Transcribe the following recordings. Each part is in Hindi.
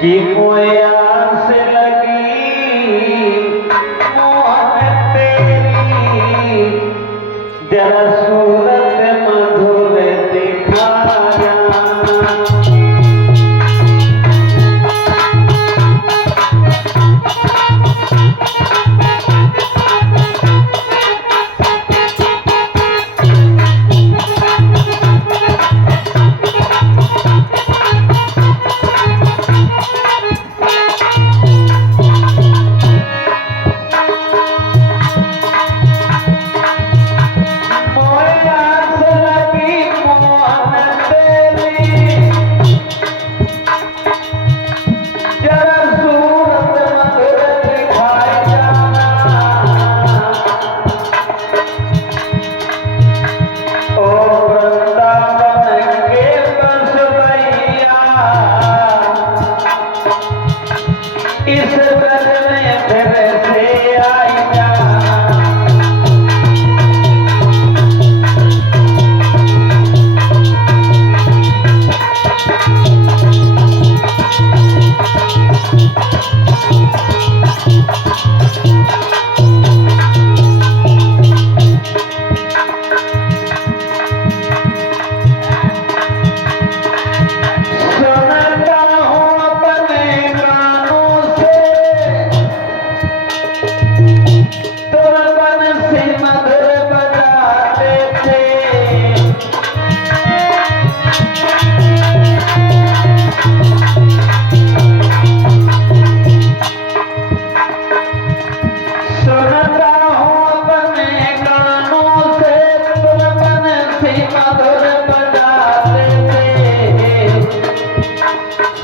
कि आस लगी मोहन तेरी, जरा सूरत मधुर दिखाया। इस ब्रज में फिर से आई जाना।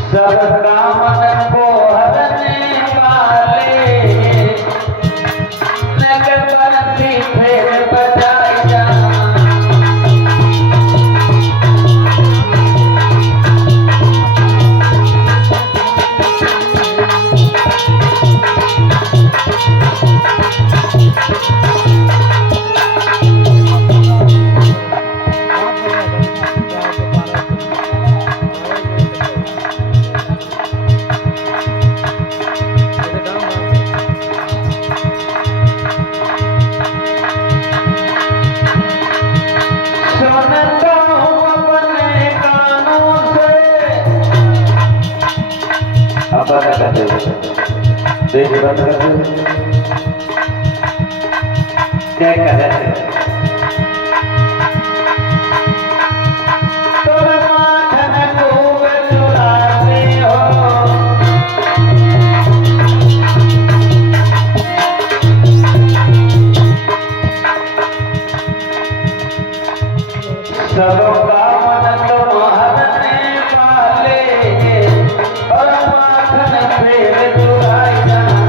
सबका मन को हरने वाले नगर बंसी फिर बजाई जाना। देख बंद कर क्या कर रहे थे? तुम माखन खूब चुराते हो, सबका मन तुम हरने वाले और माखन फिर चुराई जाना।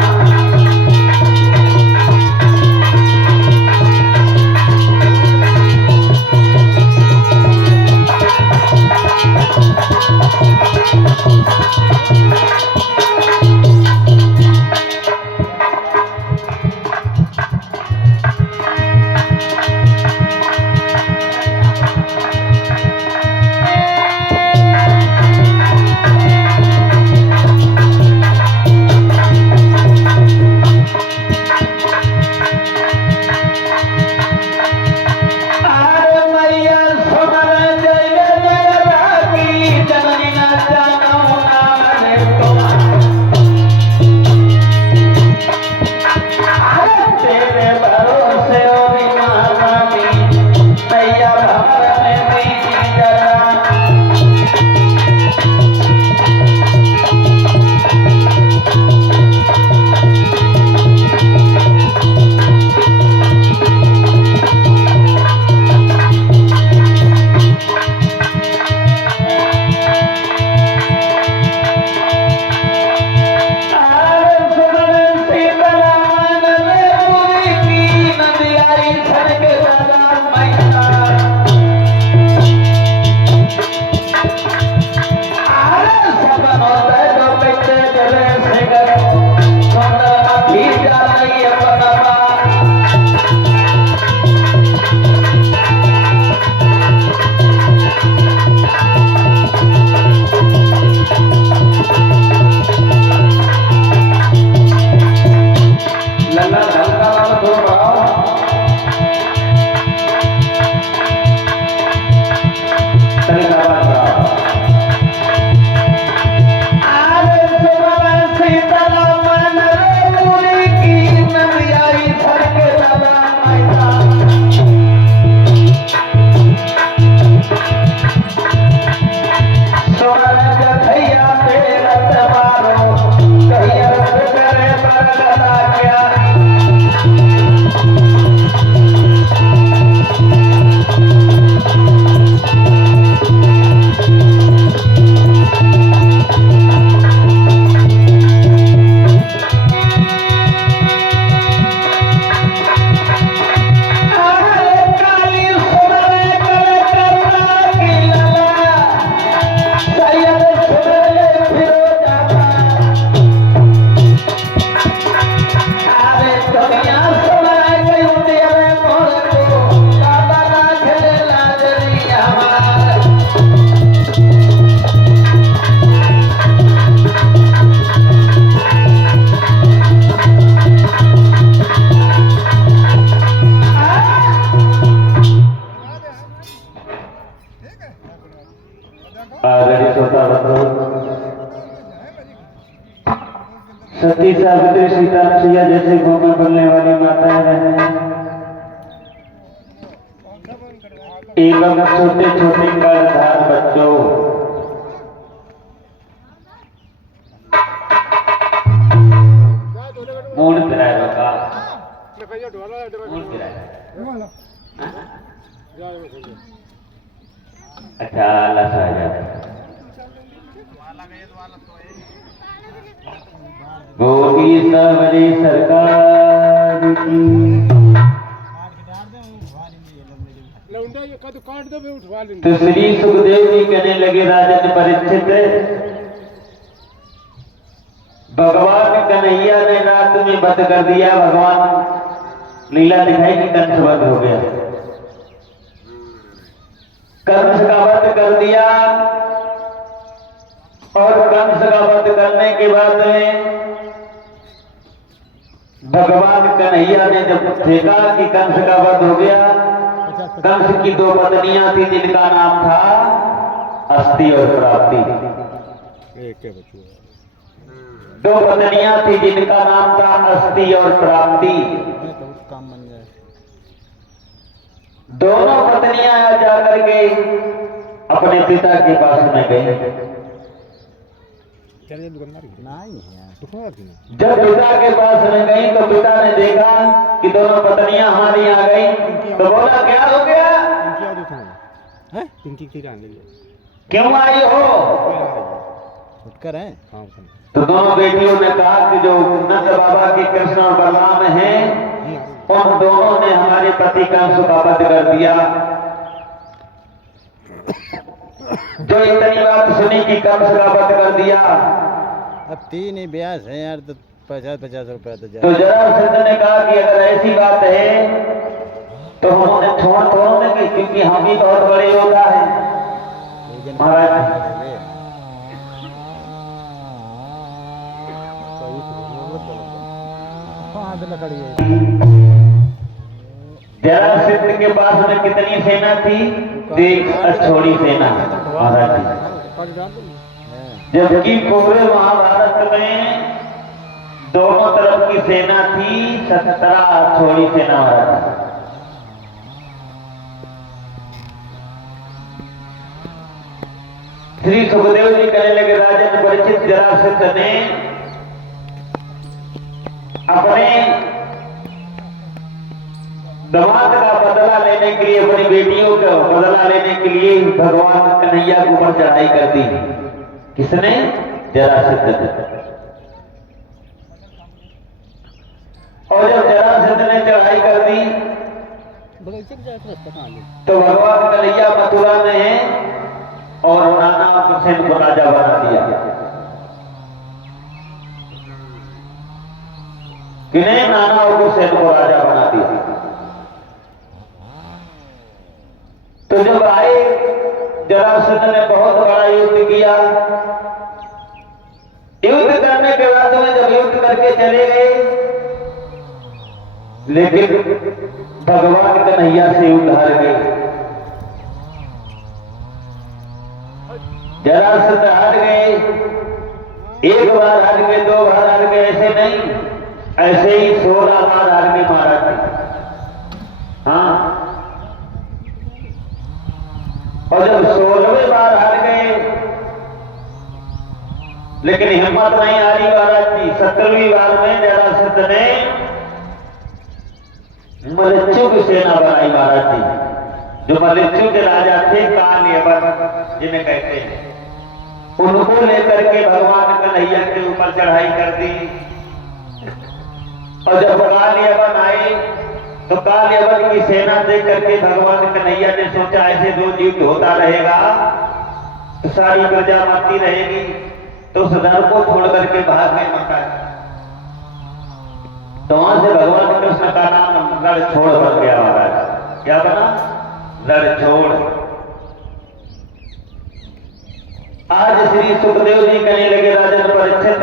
दिया जैसे घूमे बोलने वाली माताएं रहे एवं छोटे छोटे कर्णधार बच्चों मूड पिराए का मूड पिराए अच्छा अल्लाह साहब गोपी सवरी सरकार की तो श्री सुखदेव जी कहने लगे राजन परीक्षित भगवान कन्हैया ने रात में वध कर दिया। भगवान लीला दिखाई कि कंस वध हो गया। कंस का वध कर दिया और कंस का वध करने के बाद में भगवान कन्हैया ने जब देखा कि कंस का वध हो गया, कंस की दो पत्नियां थी जिनका नाम था अस्थि और प्राप्ति। दो पत्नियां थी जिनका नाम था अस्थि और प्राप्ति। दोनों पत्नियां जाकर के अपने पिता के पास में गई। जब पिता के पास में गई तो पिता ने देखा कि दोनों पत्नियां हमारी आ गई तो बोला क्या हो गया, क्यों आई हो? तो दोनों बेटियों ने कहा कि जो नंद बाबा के कृष्ण और बलराम हैं उन दोनों ने हमारे पति कंस का वध कर दिया। जो इतनी बात सुनी कि कंस का वध कर दिया, अब 3 ही ब्याज है यार, तो 50-50 रुपया तो जरासंध ने कहा कि अगर ऐसी बात है तो हम उन्हें छोड़ देंगे, क्योंकि हम भी बहुत बड़े योद्धा हैं महाराज। जरासंध के पास में कितनी सेना थी? एक अछोड़ी सेना महाराज जी। जबकि पूरे महाभारत में दोनों तरफ की सेना थी 17 छोड़ी सेना महाराज। श्री सुखदेव जी कहने लगे राजन परीक्षित जरासंध ने अपने दामाद का बदला लेने के लिए, अपनी बेटियों का बदला लेने के लिए भगवान कन्हैया के ऊपर चढ़ाई कर दी। किसने? जरासंध ने। और जब जरासंध ने चढ़ाई कर दी तो भगवान कन्हैया मथुरा में हैं और नाना अग्रसेन को राजा बना दिया। किन्हें? नाना अग्रसेन को राजा बना दिया। तो जब आए जरासंध ने बहुत बड़ा युद्ध किया। युद्ध करने के बाद में जब युद्ध करके चले गए, लेकिन भगवान कन्हैया से युद्ध हार गए। जरासंध हार गए, एक बार हार गए, 2 बार हार गए, ऐसे नहीं, ऐसे ही 16 बार हार गए महाराज। हाँ, और जब 16वें बार हार गए, लेकिन हिम्मत नहीं हारी महाराज जी। 17वीं बार में जरासंध ने मलेच्छु की सेना बनाई महाराज जी। जो मलेच्छु के राजा थे कालयवन जिन्हें कहते हैं, उनको लेकर के भगवान कन्हैया के ऊपर चढ़ाई कर दी। और जब कालयवन आए तो कालयवन की सेना देख करके भगवान कन्हैया ने सोचा ऐसे रोज युद्ध होता रहेगा तो सारी प्रजा मरती रहेगी, तो उस डर को छोड़ करके भाग गए मक्का। तो वहां से भगवान कृष्ण का नाम रणछोड़ बन गया महाराज। क्या बना? रणछोड़। आज श्री सुखदेव जी कहने लगे राजन परीक्षित,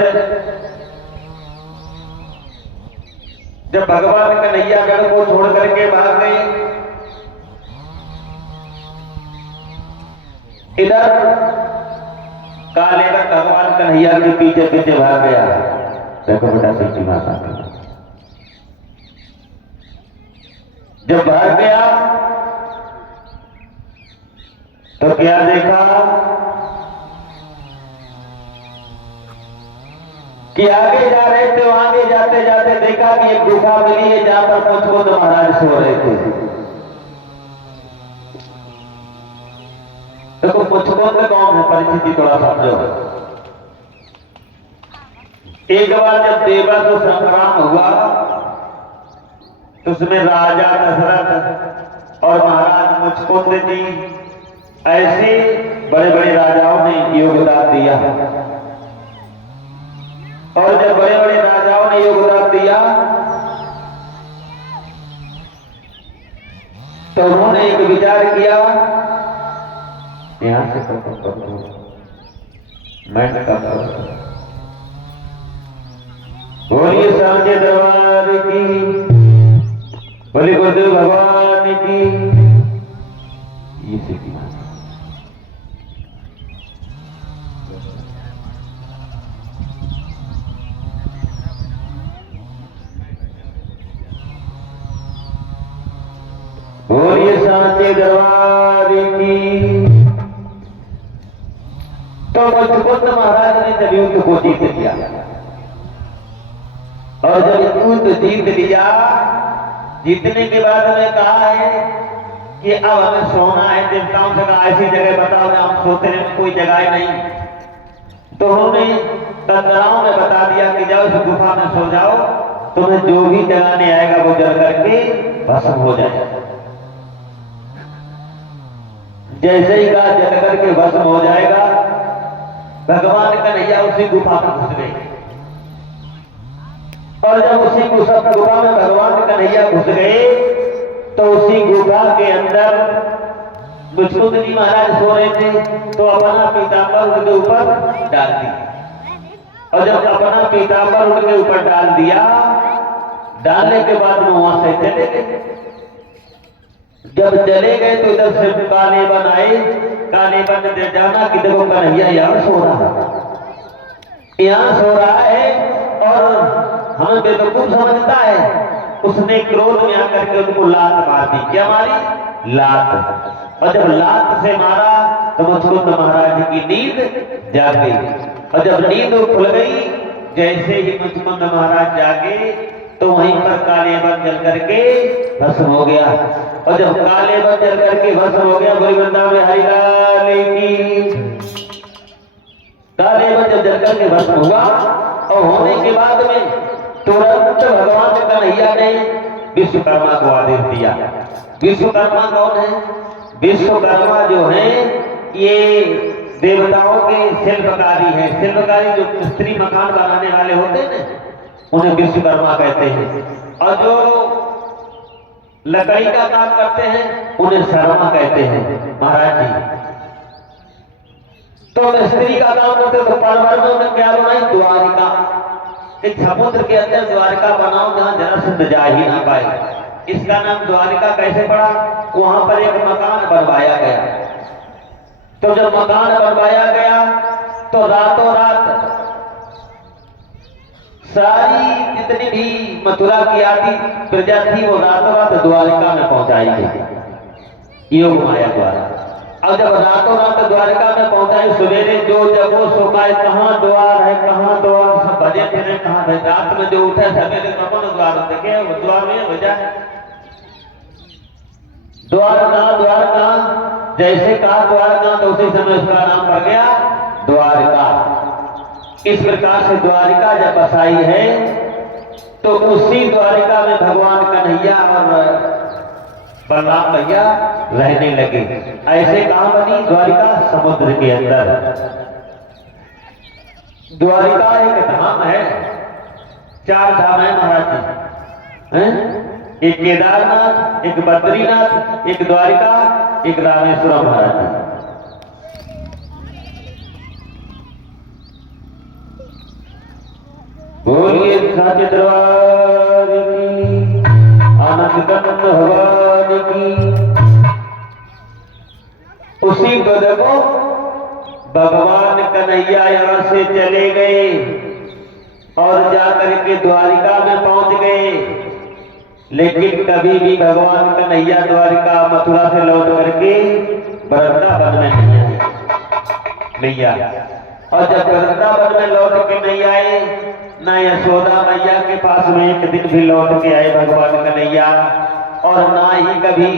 जब भगवान कन्हैया गढ़ को छोड़ करके भाग गए, इधर कालेवन भगवान कन्हैया के पीछे पीछे भाग गया। देखो बेटा, सच्ची माता जब भर गया तो क्या देखा कि आगे जा रहे थे, आगे जाते जाते देखा कि एक गुफा मिली है जहां पर मुचकुंद महाराज सो रहे थे। देखो मुचकुंद कौन है, परिस्थिति थोड़ा समझो। एक बार जब देवक को संग्राम हुआ तो उसमें राजा दशरथ और महाराज मुचकुंद जी ऐसे बड़े बड़े राजाओं ने योगदान दिया। और जब बड़े बड़े राजाओं ने योगदान दिया तो उन्होंने एक विचार किया, यहां से मैं बोलिए सामने दरबार की, बोले गुरुदेव भगवान की। ये सीखी बोलिए साचे दरबार की। तो मुचकुंद महाराज ने जब युद्ध को जीत लिया और जब युद्ध जीत लिया, जीतने के बाद में कहा है कि अब हमें सोना है, देवताओं से कहा ऐसी जगह बताओ जहां हम सोते हैं, कोई जगह नहीं। तो उन्होंने कंदराओं में बता दिया कि जाओ इस गुफा में सो जाओ, तुम्हें जो भी जगाने आएगा वो जल करके भस्म हो जाए। जैसे ही कहा जल करके भस्म हो जाएगा, भगवान कन्हैया उसी गुफा में घुस गए। और जब उसी गुफा में भगवान कन्हैया घुस गए तो उसी गुफा के अंदर मुचकुंद जी महाराज सो रहे थे, तो अपना पीतांबर उनके ऊपर डाल दिया। और जब अपना पीतांबर उनके ऊपर डाल दिया, डालने के बाद वो वहां से चले गए। जब चले गए तो इधर से काले बन आए, काले बन ने जाना कि देखो कन्हैया यहाँ सो रहा है, यहाँ सो रहा है और हमें बेवकूफ समझता है। उसने क्रोध में आकर के उनको लात मार दी। क्या मारी? लात। और जब लात से मारा तो मुचकुंद महाराज की नींद जाग गई। और जब नींद खुल गई, जैसे ही मुचकुंद महाराज जागे तो वहीं पर काले बन जल करके भस्म हो गया। और जब काले बन जल करके भस्म हो गया, बोली वृंदावन में हरिलाल की। काले बन जब जल करके भस्म हुआ और होने के बाद में तुरंत भगवान कन्हैया ने विश्वकर्मा को आदेश दिया। विश्वकर्मा कौन है? विश्वकर्मा जो है ये देवताओं के शिल्पकारी है। शिल्पकारी जो स्त्री मकान बनाने वाले होते हैं ना, उन्हें विश्वकर्मा कहते हैं। और जो लकड़ी का काम करते हैं उन्हें शर्मा कहते हैं। महाराज जी तो मिस्त्री का काम करते तो पल भर में उन्हें क्या बनाई? द्वारिका। एक समुद्र के अंदर द्वारिका बनाओ जहां जरासंध जा ही ना पाए। इसका नाम द्वारिका कैसे पड़ा? वहां पर एक मकान बनवाया गया। तो जब मकान बनवाया गया तो रातों रात सारी जितनी भी मथुरा की आदि प्रजा थी वो रातों रात द्वारिका में पहुंचाई गई योग माया द्वारा। और जब रातों रात द्वारिका में पहुंचाई, सवेरे जो जब वो सोकाए कहाँ द्वार है, कहाँ द्वार, सब भजे फिरे कहाँ भजे। रात में जो उठे सवेरे कौन द्वार देखे, वो द्वार में बजा द्वार कहाँ, जैसे कहा द्वार कहाँ तो उसी समय उसका नाम पड़ गया द्वारिका। इस प्रकार से द्वारिका जब बसाई है तो उसी द्वारिका में भगवान कन्हैया और बलराम भैया रहने लगे। ऐसे कहां बनी द्वारिका? समुद्र के अंदर। द्वारिका एक धाम है, 4 धाम है महाराज जी। एक केदारनाथ, एक बद्रीनाथ, एक द्वारिका, एक रामेश्वरम। महाराज जी बोलिए साचे दरबार की, आनंद कंद भगवान की। उसी पद को भगवान कन्हैया यहां से चले गए और जाकर के द्वारिका में पहुंच गए। लेकिन कभी भी भगवान कन्हैया द्वारिका मथुरा से लौट करके वृंदावन में नहीं आए मैया। और जब वृंदावन में लौट के नहीं आए, ना यशोदा मैया के पास में एक दिन भी लौट के आए भगवान कन्हैया, और ना ही कभी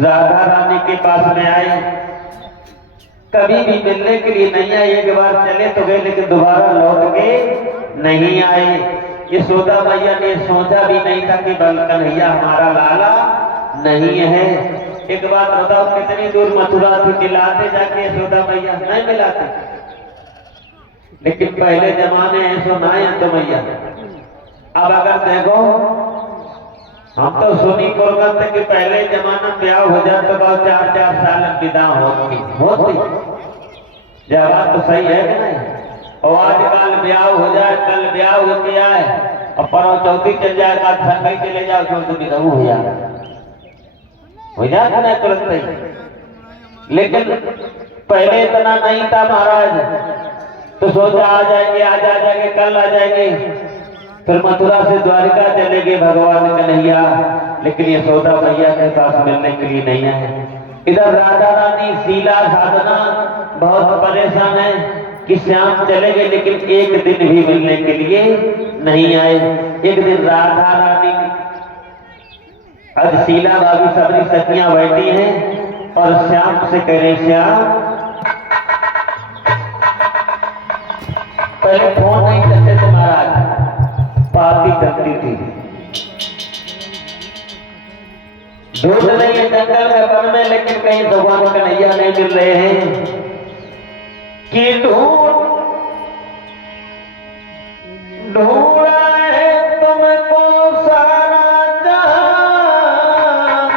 राधा रानी के पास में आए, कभी भी मिलने के लिए नहीं आए। एक बार चले तो गए लेकिन दोबारा लौट के नहीं आए। यशोदा मैया ने सोचा भी नहीं था कि कन्हैया हमारा लाला नहीं है। एक बात बताओ, कितनी दूर मथुरा थी, मिलाते जाके यशोदा मैया नहीं मिलाते, लेकिन पहले जमाने ऐसो ना है तो मैया। अब अगर देखो, हम तो सुनी कोलकाता के पहले जमाना ब्याह हो जाए तो बहुत 4-4 साल विदा होती। यह बात तो सही है कि नहीं? और आजकल ब्याह हो जाए, कल ब्याह होती आए और परव चौथी चल जाए, कल संगई चले जाओ, तो विदा हो जाता नहीं तुरंत ही। लेकिन पहले इतना नहीं था महाराज, तो सोचा आ जाएंगे, आज आ जाएंगे, कल आ जाएंगे। फिर मथुरा से द्वारिका चले गए भगवान कन्हैया, लेकिन यशोदा मैया के पास मिलने के लिए नहीं आए। इधर राधा रानी शीला साधना बहुत परेशान है कि श्याम चले गए, लेकिन एक दिन भी मिलने के लिए नहीं आए। एक दिन राधा रानी, आज शीला भाभी सबरी सखियां बैठी हैं और श्याम से कह रहे, श्याम पहले फोन नहीं करते थे महाराज, पार्टी करती थी। ढूंढ नहीं है जंगल में वन में, लेकिन कहीं भगवान कन्हैया नहीं मिल रहे हैं कि ढूंढा है तुमको सारा जहान,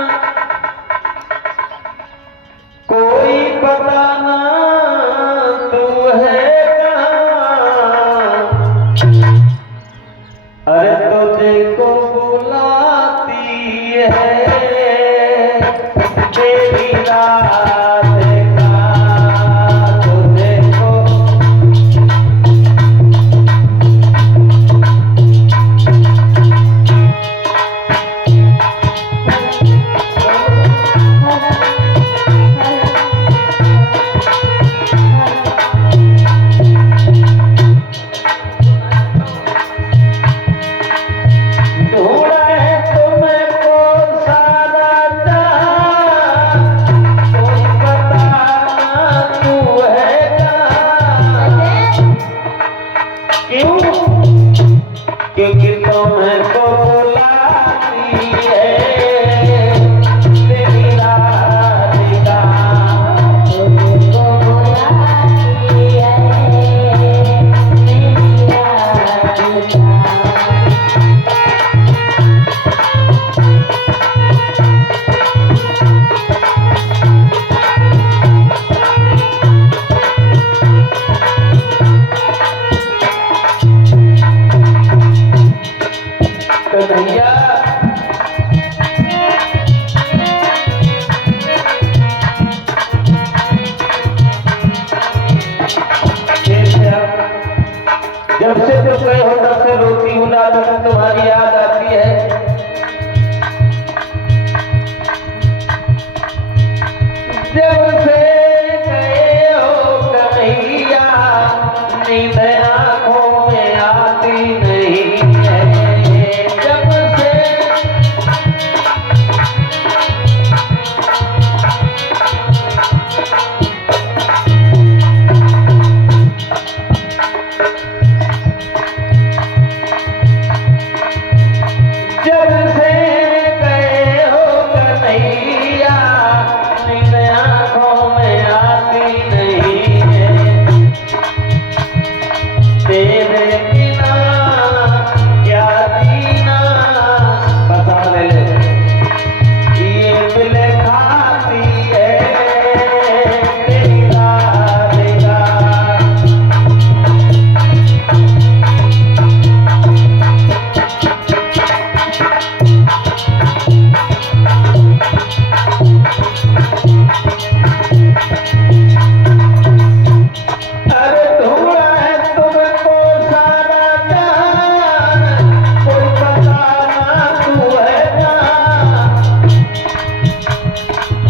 कोई पता ना तू है कहाँ। अरे तुझे को बुलाती है तेरी रात का, तुझे को क्योंकि तुमको बुलाती है तेरी राधिका, तुमको बुलाती है मेरी राधिका।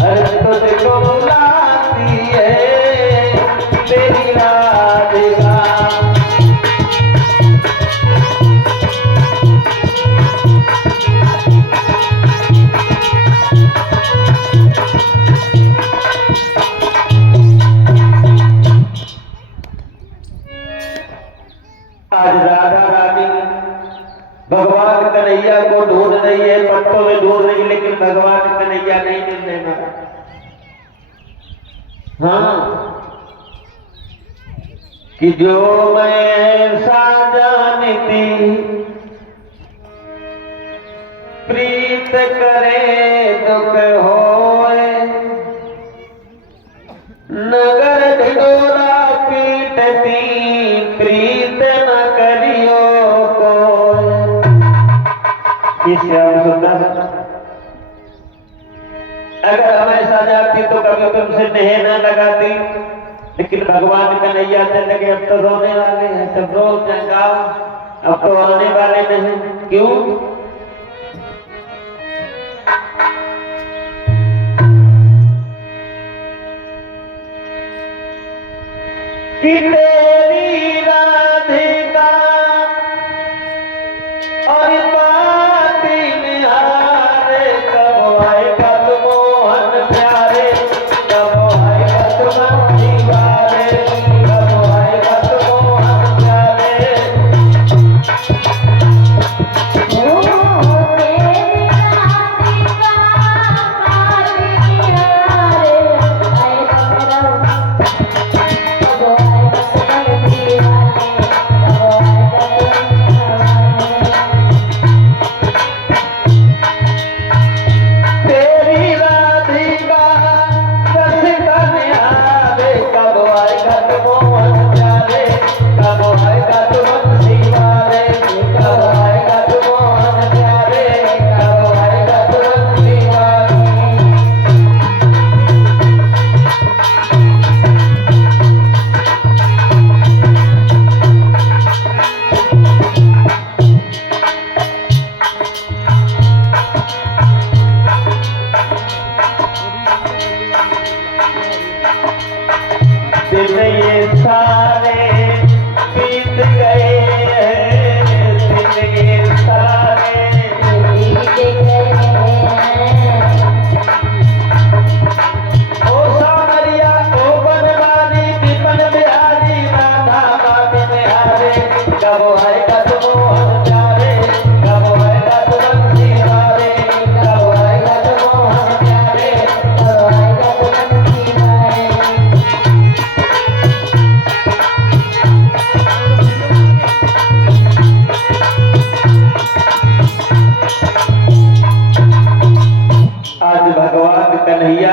हर तुझको बुलाती है तेरी राधिका। आज राधा रानी भगवान कन्हैया को ढूंढ रही है, पत्तों में ढूंढ रही है, लेकिन भगवान कन्हैया नहीं मिल रहे। हाँ, कि जो मैं ऐसा जानती प्रीत करे दुख होए, नगर ढिढोरा पीटती प्रीत न करियो कोई। ये श्याम सुंदर, अगर हम ऐसा जानती तो कभी तुमसे नेह न लगाती, लेकिन भगवान कन्हैया चले गए, अब तो रोने वाले हैं, सब रो जाएगा, अब तो आने वाले नहीं। क्यों? कि तेरी राधिका और बाती निहारे, कब आएगा तू मोहन प्यारे, कब आएगा तू मन दीवारे, कब आएगा तू मोहन प्यारे। दिन ये सारे बीत गए हैं, दिन ये सारे बीत गए हैं। ओ सामरिया ओ बनवारी विपन बिहारी, राधा बाबी बिहारी, कब आएगा तू मोहन प्यारे, कब आएगा तू बंसी वाले, कब आएगा तू मोहन प्यारे, कब आएगा तू बंसी वाले। आज भगवान कन्हैया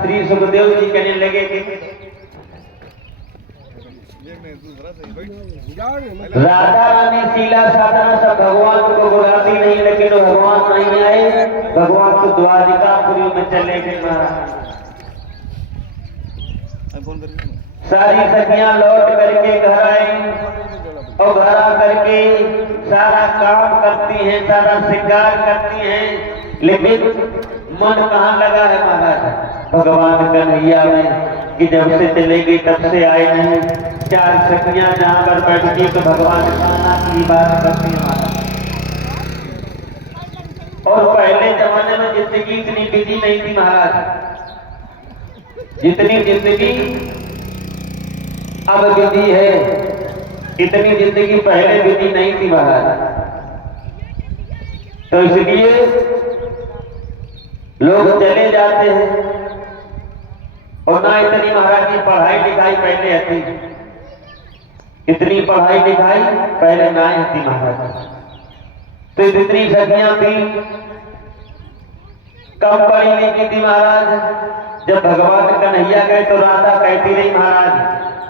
श्री सुखदेव जी कहने लगे कि राधा रानी शीला साधना सब भगवान को बुलाती नहीं, लेकिन भगवान नहीं आए, भगवान तो द्वारिकापुरी में चले गए महाराज। सारी सखियां लौट करके घर आई और घर आकर के सारा काम करती हैं, सारा श्रृंगार करती हैं, लेकिन मन कहाँ लगा है महाराज भगवान कन्हैया में, कि जब से चले गई तब से आए नहीं। चार सखियां जहाँ पर बैठती तो भगवान खाना की बात करती है महाराज। और पहले जमाने में जिंदगी इतनी बिजी नहीं थी महाराज, जितनी जिंदगी अब बिजी है, इतनी जिंदगी पहले बिजी नहीं थी महाराज। तो इसलिए लोग चले जाते हैं, और ना इतनी महाराज की पढ़ाई लिखाई पहले थी, इतनी पढ़ाई लिखाई पहले ना थी महाराज। तो जितनी सखियां थी कम पढ़ी लिखी थी महाराज। जब भगवान कन्हैया गए तो राधा कहती रही महाराज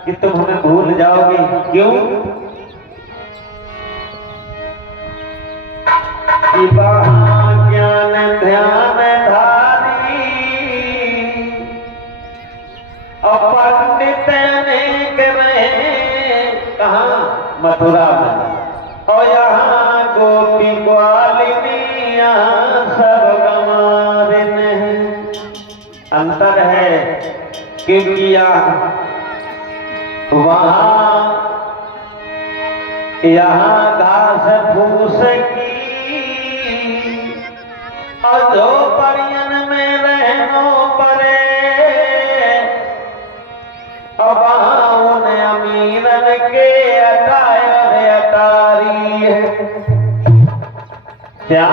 कि तुम हमें भूल जाओगे। क्यों? कि ज्ञान ध्यान धारी पंडित अनेक रहे, कहाँ? मथुरा में। और यहाँ गोपी ग्वालिनी, यहाँ सब गंवारिन हैं। अंतर है क्योंकि यहाँ घास फूस की और झोपड़ियन में रहनो पड़े, और वहाँ उन्हें अमीरन के अटायर अटारी है। क्या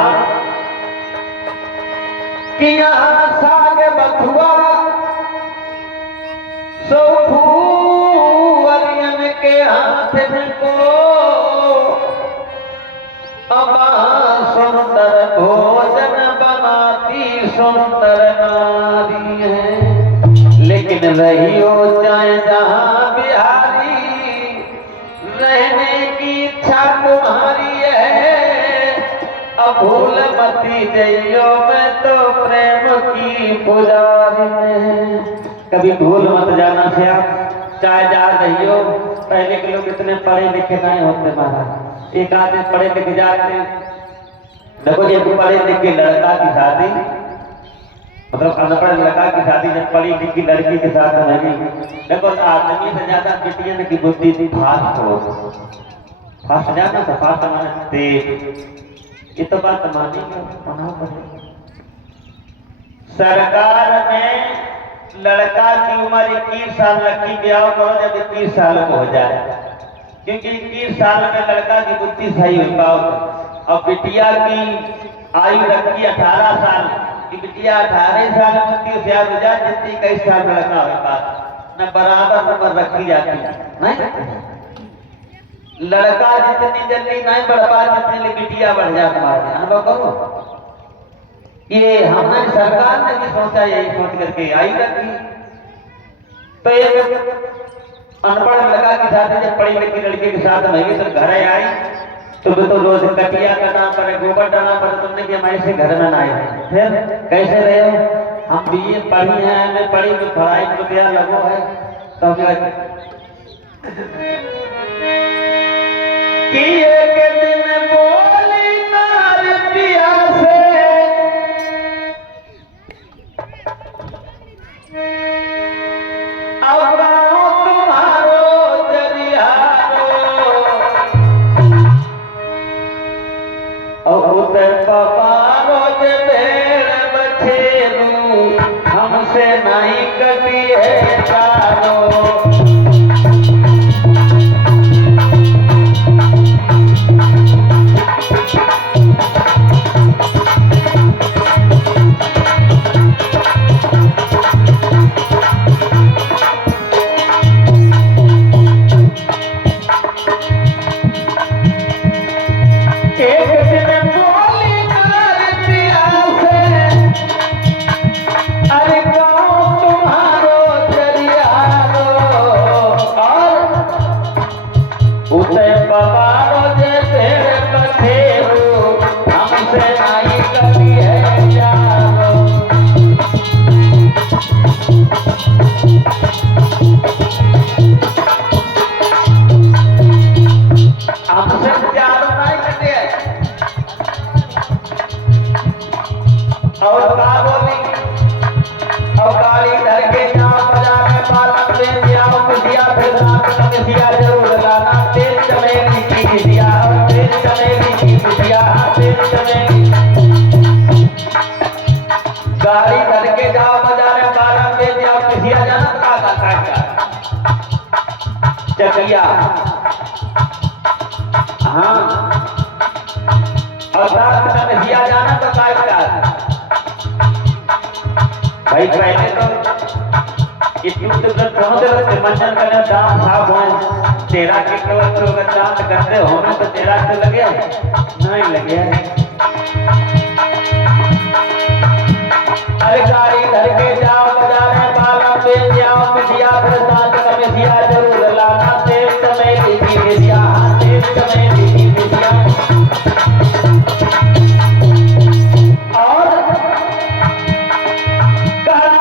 कि यहाँ साग बथुआ सोफूरियन के हाथ को, अब सुंदर भोजन बनाती सुंदर नारी है। लेकिन रही हो चाहे जहाँ बिहारी, रहने की इच्छा तुम्हारी है। अब भूल मती जइयो मैं तो प्रेम की पुजारी में। कभी भूल मत जाना से आप चाहे जा रहियो। पहले के लोग इतने पढ़े लिखे नहीं होते महाराज, एक आदमी पढ़े लिखे जाते, देखो ये पढ़े लिखे लड़का की शादी, मतलब अनपढ़ लड़का की शादी जब पढ़ी लिखी लड़की के साथ होगी, देखो आदमी से ज्यादा बेटियन की बुद्धि फास्ट हो, फास्ट जाना था, फास्ट माने तेज। ये तो बात मानेंगे मना करें। सरकार में लड़का की उम्र 21 साल रखी, ब्याह करो जब 21 साल को हो जाए, क्योंकि 21 साल में लड़का की बुद्धि सही हो पाओ। और बिटिया की आयु रखी 18 साल की, बिटिया 18 साल बुद्धि से याद हो जाए जितनी 21 साल में लड़का हो पास न बराबर नंबर रखी जाती है। नहीं लड़का जितनी जल्दी नहीं बढ़ पा जितनी बिटिया बढ़ जाता हमारे यहाँ करो। ये हमने सरकार ने भी सोचा, यही सोच करके आई रखी। तो एक अनपढ़ लड़का की शादी जब पढ़ी लिखी लड़की के साथ रहेगी तो घर आई तो रोज कटिया करना पड़े, गोबर डालना पड़े। तुमने कि हम ऐसे घर में ना आए, फिर कैसे रहे हो? हम बीए पढ़ी हैं, हमें पढ़ी तो पढ़ाई रुपया लगो है। तो कि एक दिन बोली नार पिया से, अब तुम्हारो जरियारो, और उतर पपारो जे भेड़ बछेरू, हमसे नहीं कटी है चारो। गाड़ी धर के जाओ बाजार में, बालक दे जाओ किसिया जाना चकिया। हाँ और किसिया जाना तो भाई पहले तो मंजन करने दांत साफ हो, तेरा किलो दांत गंदे होने तो तेरा तो लगे नहीं लगे। अरे गाड़ी धर के जाओ बाजार में, बाला दे जाओ मिसिया, फिर साथ का मिसिया जरूर लाना। तेल समय लिखी मिसिया, तेल समय लिखी मिसिया। और तेरा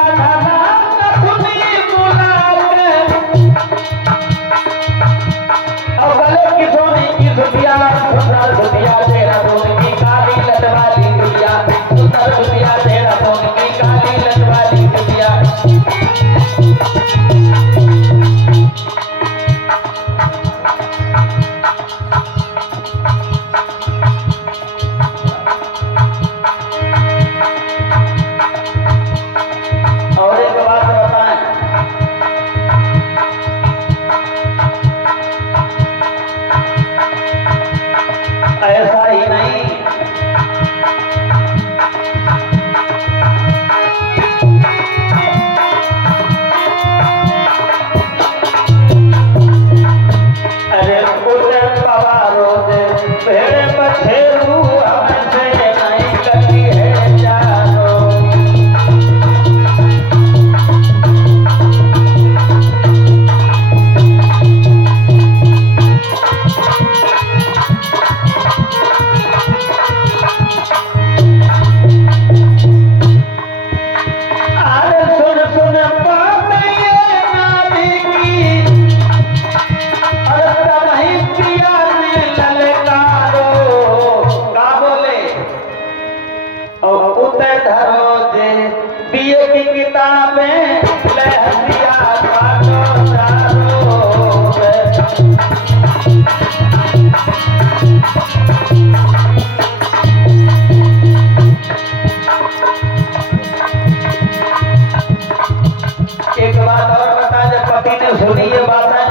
सुनी ये बात है।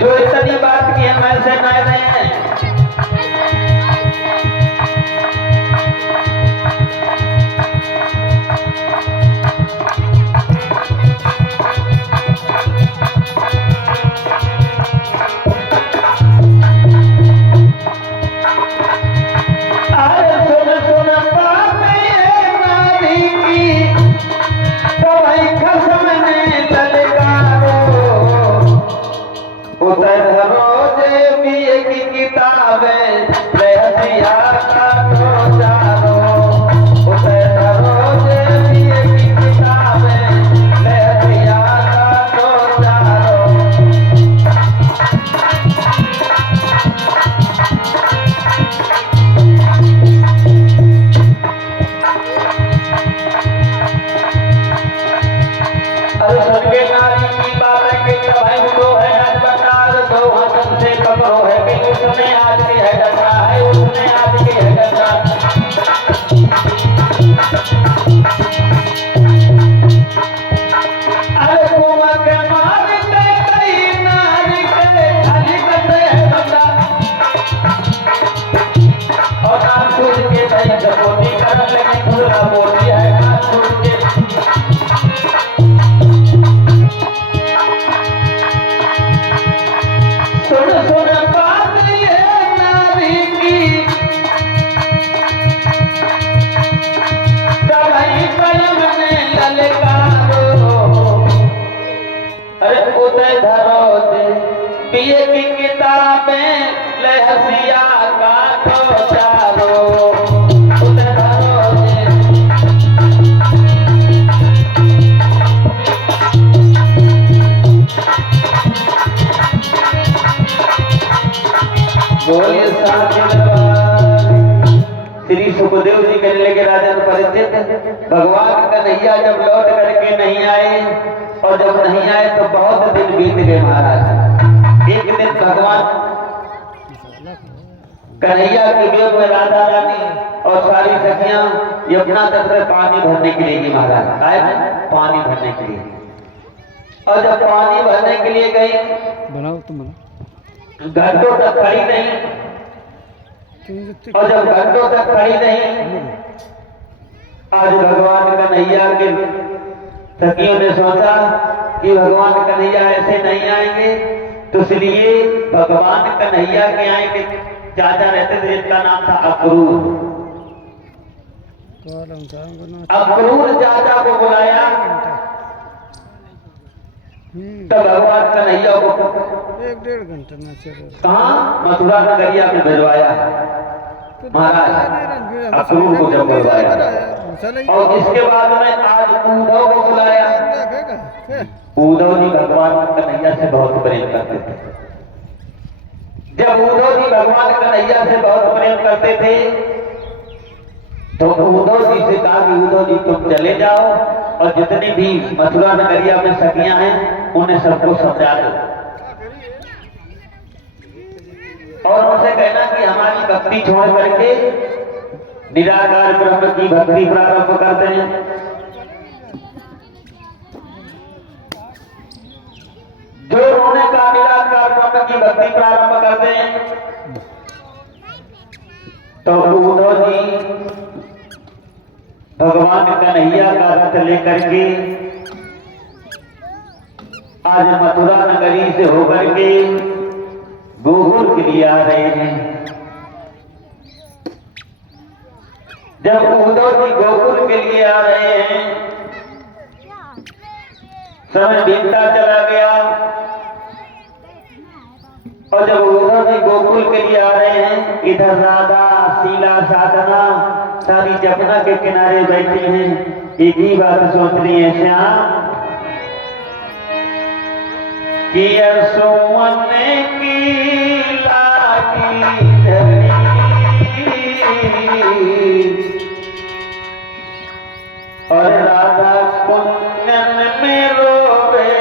जो इतनी बात की है मैं से कह रहे हैं। पिए की किताबें ले हसिया का तो चारो बोलिए श्री सुखदेव जी कहने लगे राजन परीक्षित, भगवान कन्हैया जब लौट करके नहीं आए और जब नहीं आए तो बहुत दिन बीत गए महाराज। एक दिन भगवान कन्हैया के वियोग में राधा रानी और सारी सखियां यमुना तट पर पानी भरने के लिए गई महाराज, आए पानी भरने के लिए। और जब पानी भरने के लिए गई बनाओ तुम बनाओ, घंटों तक खड़ी नहीं, और जब घंटों तक खड़ी नहीं, आज भगवान कन्हैया के सखियों ने सोचा कि भगवान कन्हैया ऐसे नहीं आएंगे, तो इसलिए भगवान कन्हैया के आएंगे चाचा रहते थे जिनका नाम था अक्रूर। अक्रूर चाचा को बुलाया, तब भगवान कन्हैया को 1-1.5 घंटे में कहाँ मथुरा नगरिया में भिजवाया महाराज। अक्रूर को जब बुलवाया और इसके बाद में आज उद्धव को बुलाया। उद्धव जी भगवान कन्हैया से बहुत प्रेम करते थे। जब उद्धव जी भगवान कन्हैया से बहुत प्रेम करते थे तो उद्धव जी से कहा कि उद्धव जी तुम चले जाओ और जितनी भी मथुरा नगरिया में सखियां हैं उन्हें सबको समझा दो और उनसे कहना कि हमारी भक्ति छोड़ करके निराकार ब्रह्म की भक्ति प्रारंभ करते हैं। जो उन्होंने कहा निराकार ब्रह्म की भक्ति प्रारंभ करते हैं, तो उद्धव जी भगवान कन्हैया का रथ लेकर के आज मथुरा नगरी से होकर के गोकुल के लिए आ रहे हैं। जब उद्धव जी गोकुल के लिए आ रहे हैं, समय बीतता चला गया और जब उद्धव जी गोकुल के लिए आ रहे हैं, इधर राधा शीला साधना सारी जमुना के किनारे बैठी हैं, एक ही बात सोच रही है श्याम कि सुमन की लागी धरी और राधा कुंजन में रोवे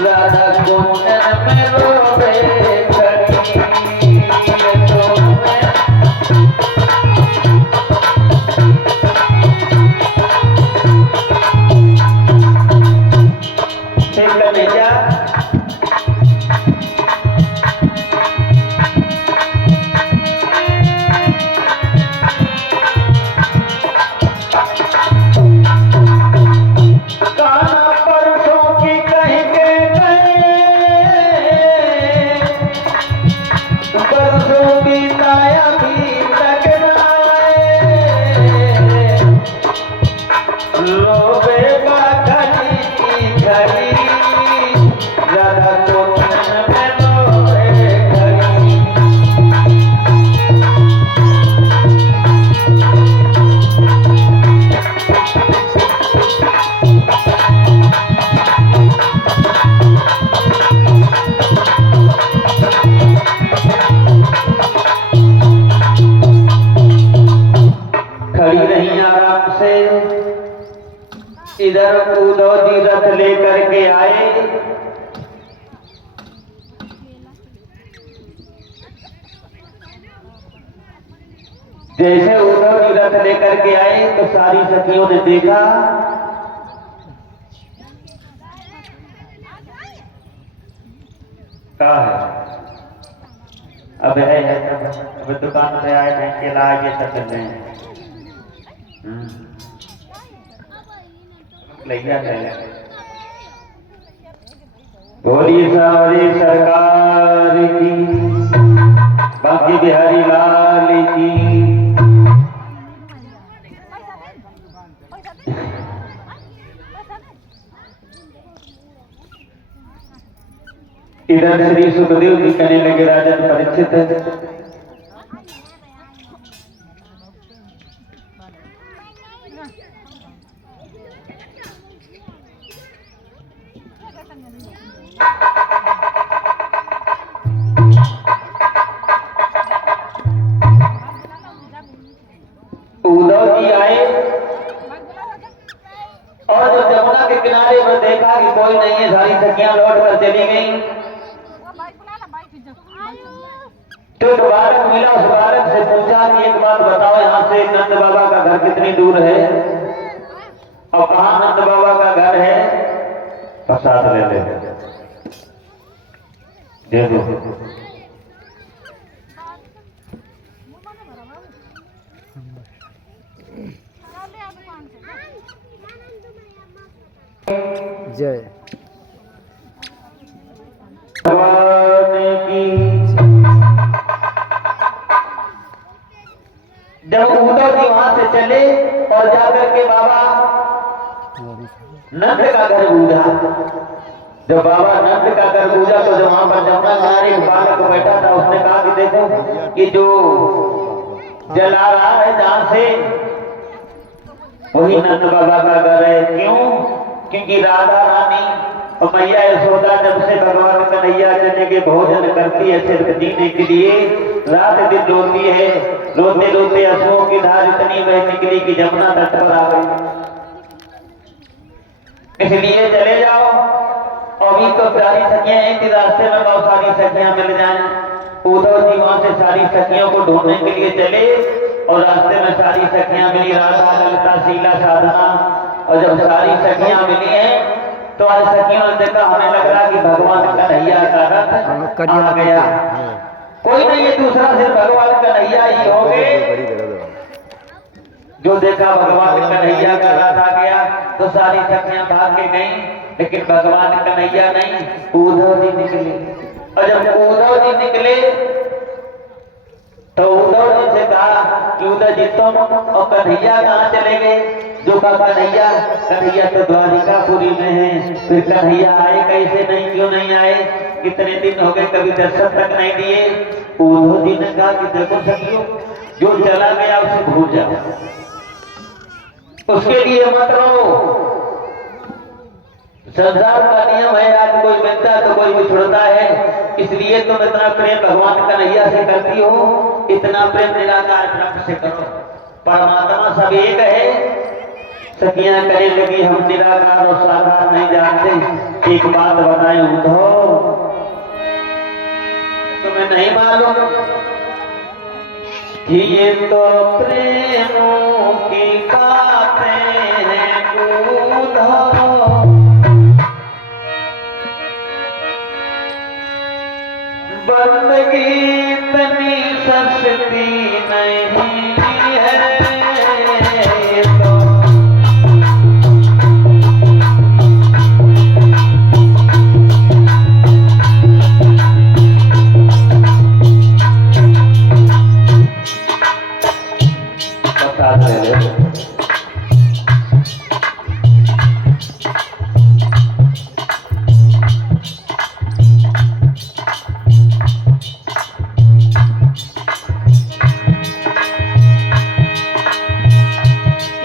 राधा कुंजन में रोवे खड़ी यशोदा में। फिर कन्हैया इधर उद्धव जी रथ लेकर के आए। जैसे उद्धव जी रथ लेकर के आए तो सारी सखियों ने देखा क्या है। अब है अब दुकान पे आए हैं के लाए ये सब कर रहे हैं। बोली सारी सरकार की, बाकी बिहारी लाल की। इधर श्री सुखदेव जी कहने लगे राजन परीक्षित उद्धव जी आए और जब जमुना के किनारे पर देखा कि कोई नहीं है, सारी सखियां लौट कर चली गई। तो बालक मिला, उस बालक से पूछा कि एक बात बताओ, यहाँ से नंद बाबा का घर कितनी दूर है और कहाँ नंद बाबा का घर है। प्रसाद ले ले दे दो। जय भगवान की। जब उद्धव जी वहां से चले और जाकर के बाबा नंद का घर बूझा, जब बाबा नंद का घर बूझा तो जब वहां पर जमुना किनारे एक बालक बैठा था, उसने कहा कि देखो कि जो जल आ रहा है जहां से वही नंद बाबा का घर है। क्यों? क्योंकि राधा रानी और मैया यशोदा जब से भगवान कन्हैया चने के भोजन करती है सिर्फ जीने के लिए, रात दिन रोती है, रोते रोते आंसुओं की धार इतनी बह निकली कि जमुना तट पर आ गई। इसलिए चले जाओ, अभी तो सारी सखियां एक ही रास्ते में बहुत सारी सखियां मिल जाएं। उद्धव जी वहां से सारी सखियों को ढूंढने के लिए चले और रास्ते में सारी सखियां मिली, राधा ललिता शीला साधना। और जब सारी सखियां मिली हैं तो आज सखियों ने देखा, हमें लग रहा कि भगवान कन्हैया का रथ आ गया। कोई नहीं, ये दूसरा सिर्फ भगवान कन्हैया ही होंगे। जो देखा भगवान कन्हैया का रथ आ गया तो सारी सखियां भाग के गईं, लेकिन भगवान कन्हैया नहीं, उद्धव जी निकले। और जब उद्धव जी निकले तो उद्धव जी से कहा कि उद्धव जी तुम और कन्हैया कहाँ चले गए? जो कहा कन्हैया तो द्वारिकापुरी में है। फिर कन्हैया आए कैसे नहीं, क्यों नहीं आए? कितने दिन हो गए, कभी दर्शन तक नहीं दिए। उद्धव जी ने कहा कि देखो सखियों, जो चला गया उसे भूल जाओ, उसके लिए मत रहो। संसार का नियम है, आज कोई मिलता है तो कोई बिछुड़ता है। इसलिए तुम इतना प्रेम भगवान कन्हैया से करती हो, इतना प्रेम निराकार ब्रह्म से करो। परमात्मा सब एक है, सखियां कहने लगी हम निराकार और साकार नहीं जानते, एक बात बताएं उद्धव, तुम्हें नहीं मालूम कि ये तो प्रेमों की बातें हैं उद्धव, बंदगी इतनी सस्ती नहीं है तो बता दे।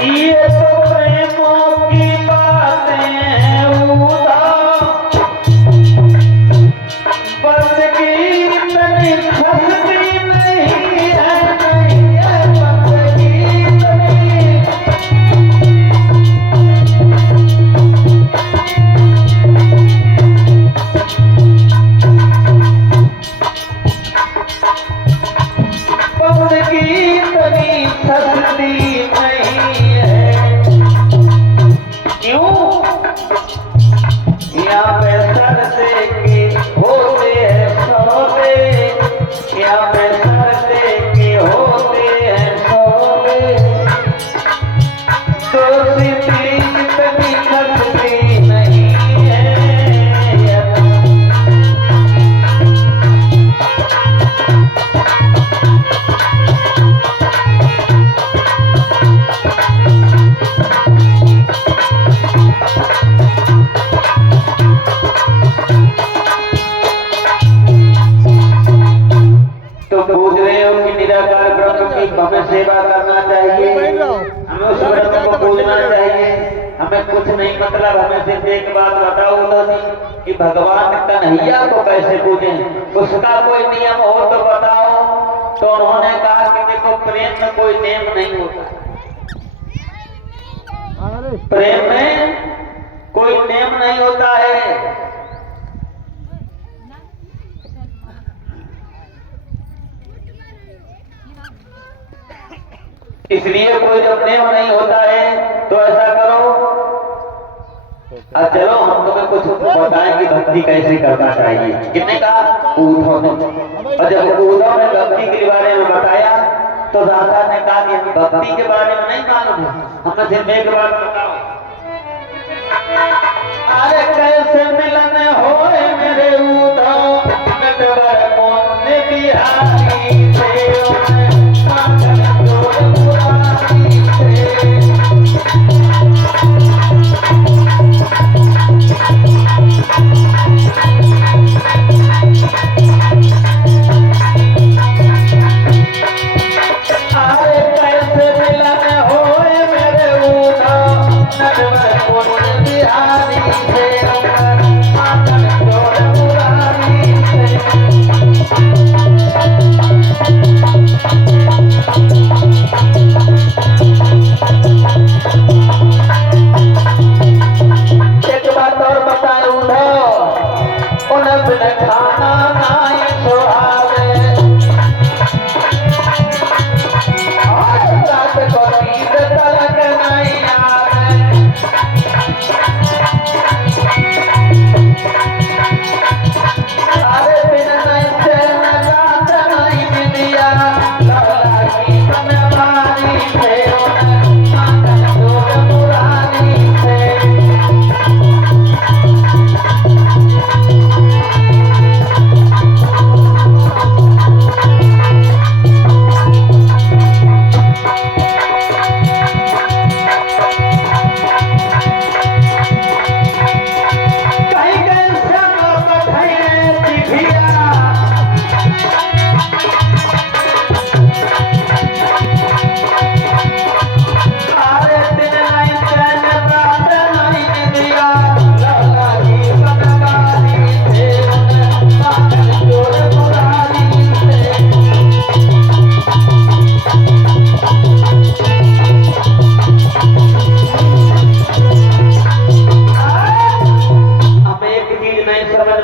ये तो प्रेमों की बातें हैं उद्धव, बंदगी इतनी सस्ती नहीं है, बंदगी इतनी सस्ती नहीं है। क्यों? यहाँ पे सरदे के होते हैं सौदे, यहाँ पे सरदे के होते हैं सौदे, दोस्ती इतनी सस्ती नहीं है। पूछ रहे हो कि निराकार ब्रह्म की हमें सेवा करना चाहिए, हमें उस ब्रह्म को पूजना चाहिए, हमें कुछ नहीं मतलब, हमें सिर्फ एक बात बताओ उद्धव कि भगवान कन्हैया को कैसे पूजें, उसका कोई नियम हो तो बताओ। तो उन्होंने कहा कि देखो प्रेम में कोई नियम नहीं होता, प्रेम में कोई नियम नहीं होता है। इसलिए कोई जब नियम नहीं होता है तो ऐसा करो, अब चलो हम तुम्हें कुछ बताएं कि भक्ति कैसे करना चाहिए। किसने कहा? उद्धव ने। और जब उद्धव ने भक्ति के बारे में बताया तो राधा ने कहा कि हम भक्ति के बारे में नहीं मालूम, हमें सिर्फ एक बात बताओ, अरे कैसे मिलन होए मेरे उद्धव, नटवर कौन बिहारी से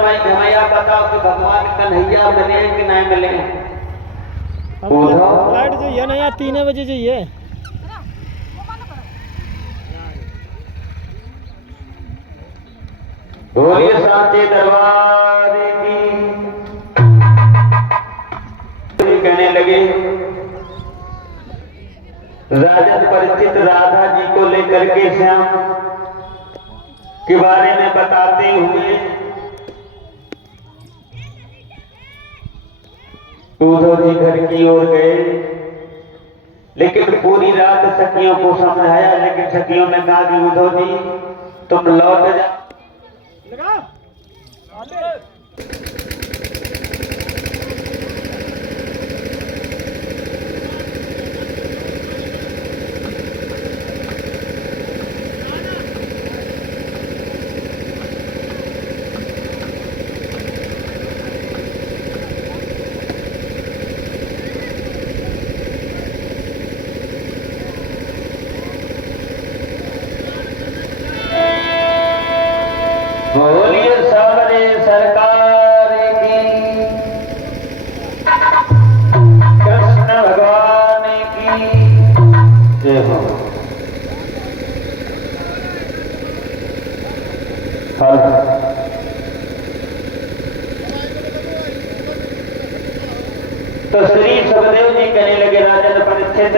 भाई हमें आप बताओ कि भगवान कन्हैया मिले कि नहीं मिले? उद्धव लाइट चाहिए ना यार, 3 बजे चाहिए। बोलिए सांचे दरबार की। कहने लगे राजन परिचित राधा जी को लेकर के श्याम के बारे में बताते हुए उद्धव जी घर की ओर गए, लेकिन पूरी रात सखियों को समझाया, लेकिन सखियों ने कहा कि उद्धव जी तुम लौट जाओ। बोलिए सावरे सरकार की, कृष्ण भगवान की जय हो। तो श्री सुखदेव जी कहने लगे राजन परिच्छेद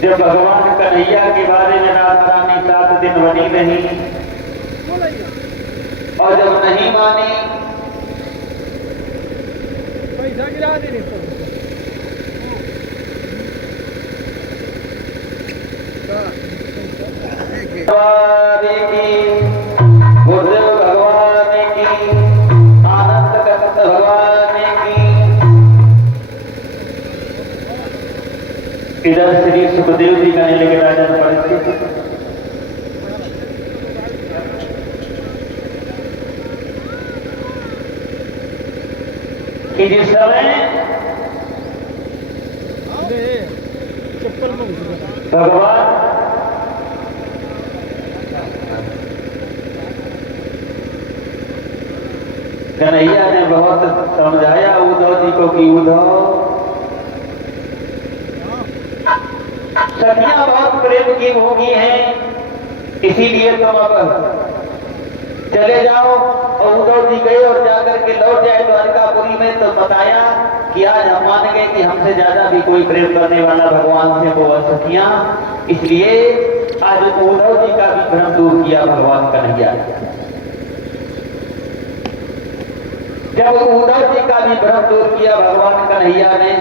जब भगवान कन्हैया के बारे में राधा रानी 7 दिन बनी नहीं और जब नहीं मानी पैसा गिरा दे गुरुदेव भगवान की, आनंद कंत भगवान की। इधर श्री सुखदेव जी कहने लगे राजन परिचित कि जिस समय चप्पल में भगवान कन्हैया ने बहुत समझाया उद्धव जी को कि उद्धव सखियां बहुत प्रेम की भोगी हैं, इसीलिए तुम अब चले जाओ। और उद्धव जी गए और जाकर के लौट जाए द्वारकापुरी में, तो बताया कि आज हम मान गए कि हमसे ज्यादा भी कोई प्रेम करने वाला भगवान से वो सखियां, इसलिए आज उद्धव जी का भी भ्रम दूर किया भगवान कन्हैया। जब उद्धव जी का भी भ्रम दूर किया भगवान कन्हैया ने,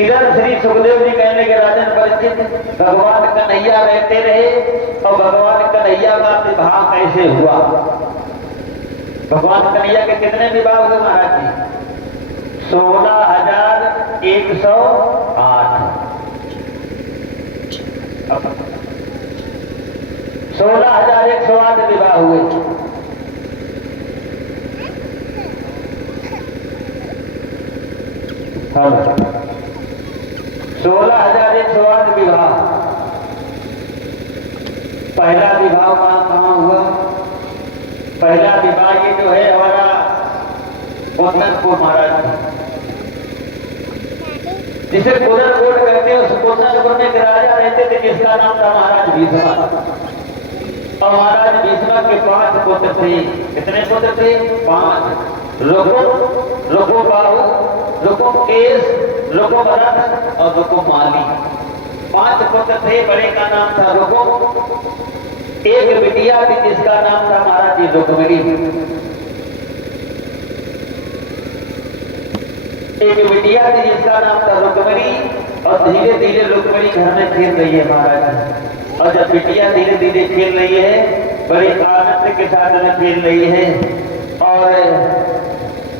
इधर श्री सुखदेव जी कहने के राजन परिचित भगवान कन्हैया रहते रहे और भगवान कन्हैया का विवाह कैसे हुआ? भगवान कन्हैया के कितने विवाह हुए महाराज जी? 16,108। 16,108 विवाह हुए। हाँ, 16,108 विवाह। पहला विवाह कहाँ हुआ? पहला विवाह ये जो है हमारा कोटनपुर महाराज, जिसे कोटनपुर कहते हैं, उस कोटनपुर में एक राजा रहते थे जिसका नाम था महाराज भीष्मा। और महाराज भीष्मा के 5 पुत्र थे। कितने पुत्र थे? 5। रुको बाहु, रुको केश, रुको भरत और रुको माली। 5 पुत्र थे। बड़े का नाम था रुको। एक बिटिया थी जिसका नाम था महाराज जी रुक्मिणी। एक बिटिया थी जिसका नाम था रुक्मिणी। और धीरे धीरे रुक्मिणी घर में खेल रही है महाराज। और जब बिटिया धीरे धीरे खेल रही है, बड़े आनंद के साथ में खेल रही है और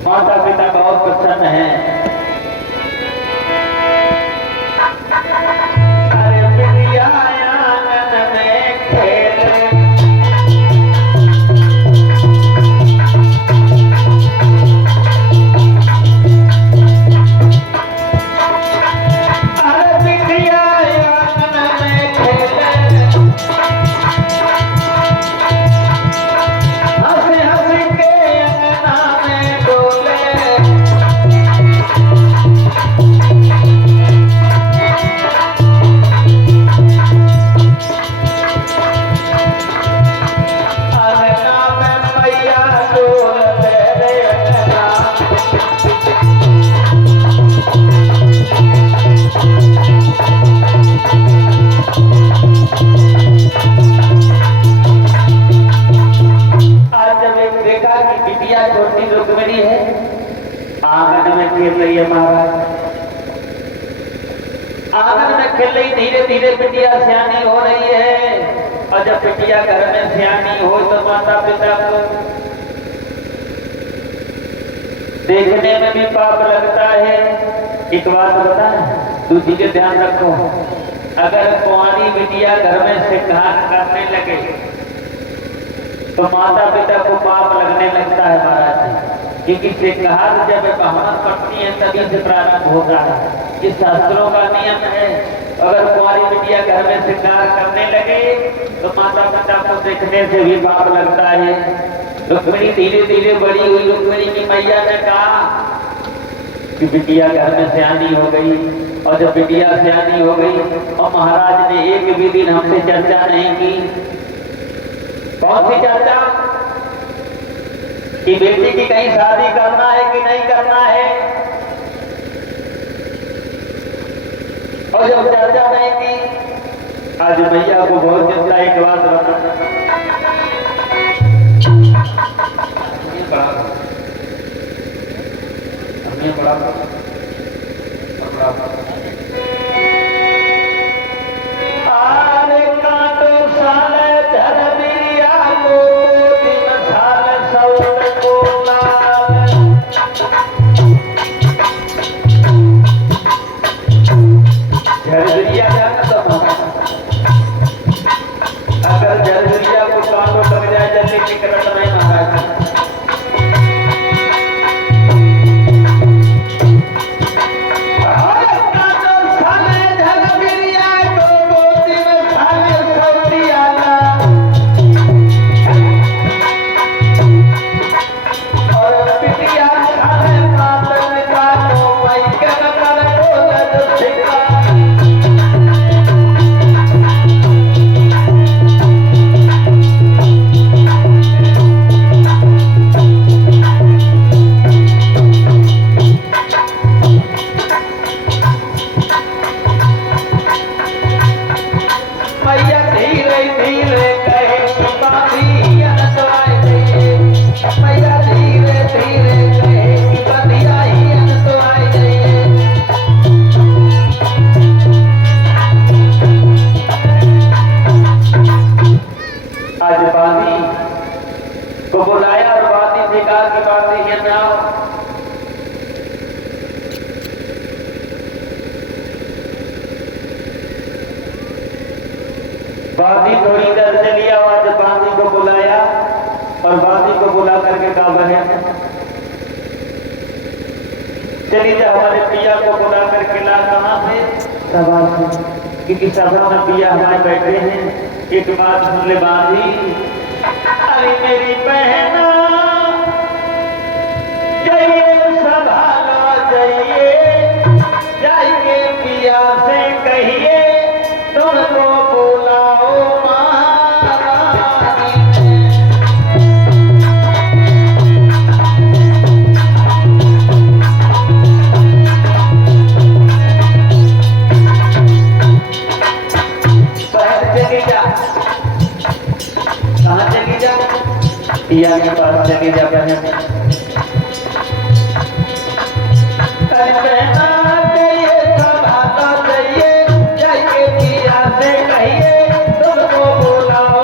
माता पिता बहुत प्रसन्न हैं। अरे बिटिया आंगन में खेले, रही है महाराज। आंगन में खेल रही, धीरे धीरे बिटिया सियानी हो रही है। और जब बिटिया घर में सियानी हो तो माता पिता को देखने में भी पाप लगता है। एक बात बताएं, दो चीजें ध्यान रखो। अगर कुंवारी बिटिया घर में शिकार करने लगे तो माता पिता को पाप लगने लगता है महाराज, क्योंकि शिकार जब बहाना पड़ती है तभी से प्रारंभ होता है। ये शास्त्रों का नियम है। अगर कुंवारी बिटिया घर में शिकार करने लगे तो माता पिता को देखने से भी पाप लगता है। रुक्मिणी धीरे धीरे बड़ी हुई। रुक्मिणी की मैया ने कहा कि बिटिया घर में सियानी हो गई। और जब बिटिया सियानी हो गई और महाराज ने एक भी दिन हमसे चर्चा नहीं की। कौन सी चर्चा? कि बेटी की कहीं शादी करना है कि नहीं करना है। और जब चर्चा नहीं की, आज मैया को बहुत चिंता। एक बात बता, अगर जलविरिया को कांटो लग जाए जल्दी निकलत नहीं महाराज। को बुलाया और बाती से कहा कि बाती ये आओ। बाती थोड़ी देर चली आवाज बाती को बुलाया और बाती को बुला करके कहा बहन चली जा हमारे पिया को बुला करके ला। कहां से? सभा से, क्योंकि सभा में पिया हमारे बैठे हैं। एक बात सुन ले बाती, अरे मेरी बहना जाइए सभा जाइए, जाइए पिया से कहिए तुमको बुलाओ पिया के पास चली जा बहन। जाइए पिया से कहिए तुमको बुलाओ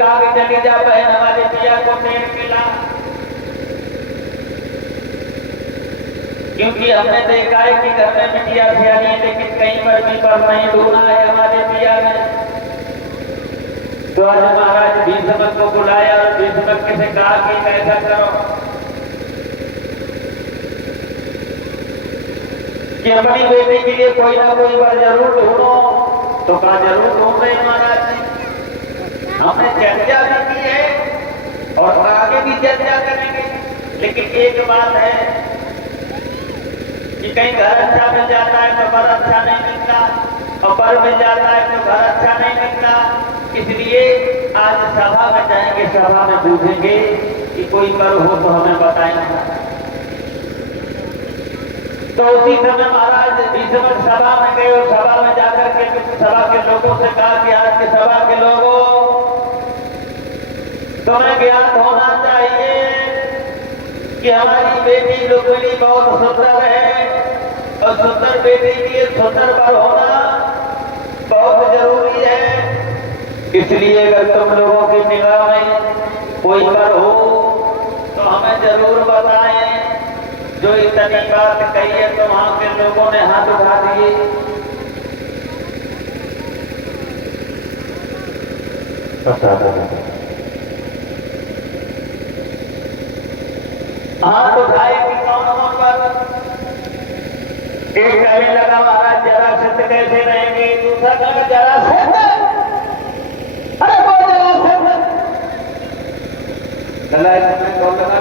कहा कि चली जा बहन हमारे पिया को तेल पिला, क्योंकि हमने देखा है कि घर में बिटिया सियानी है लेकिन कहीं पर भी पर नहीं ढूंढा है हमारे पिया ने। तो आज महाराज भीष्म को बुलाया और भीष्म से कहा कि कैसा करो कि अपनी बेटी के लिए कोई ना कोई वर जरूर ढूंढो। तो कहा जरूर ढूंढ रहे महाराज जी, हमने चर्चा भी की है और आगे भी चर्चा करेंगे, लेकिन एक बात है कि कहीं घर अच्छा मिल जाता है तो घर अच्छा नहीं मिलता, और पर मिल जाता है तो घर अच्छा नहीं मिलता। इसलिए आज सभा में जाएंगे, सभा में पूछेंगे कि कोई पर हो तो हमें बताएंगे। तो उसी समय महाराज भीष्म सभा में गए और सभा में जाकर के सभा के लोगों से कहा कि आज के सभा के लोगों, तुम्हें ज्ञात होना चाहिए कि हमारी बेटी रुक्मिणी बहुत सुंदर है और सुंदर बेटी के लिए सुंदर वर होना बहुत जरूरी है। इसलिए अगर तुम लोगों की निगाह में कोई वर हो तो हमें जरूर बताएं। जो इतनी बात कही है तो वहां के लोगों ने हाथ उठा दिए। हाथ उठाए कि कौन कौन पर। एक कहने लगा महाराज जरासंध कैसे रहेंगे, दूसरा कहा जरासंध, अरे वो जरासंध कौन लगा।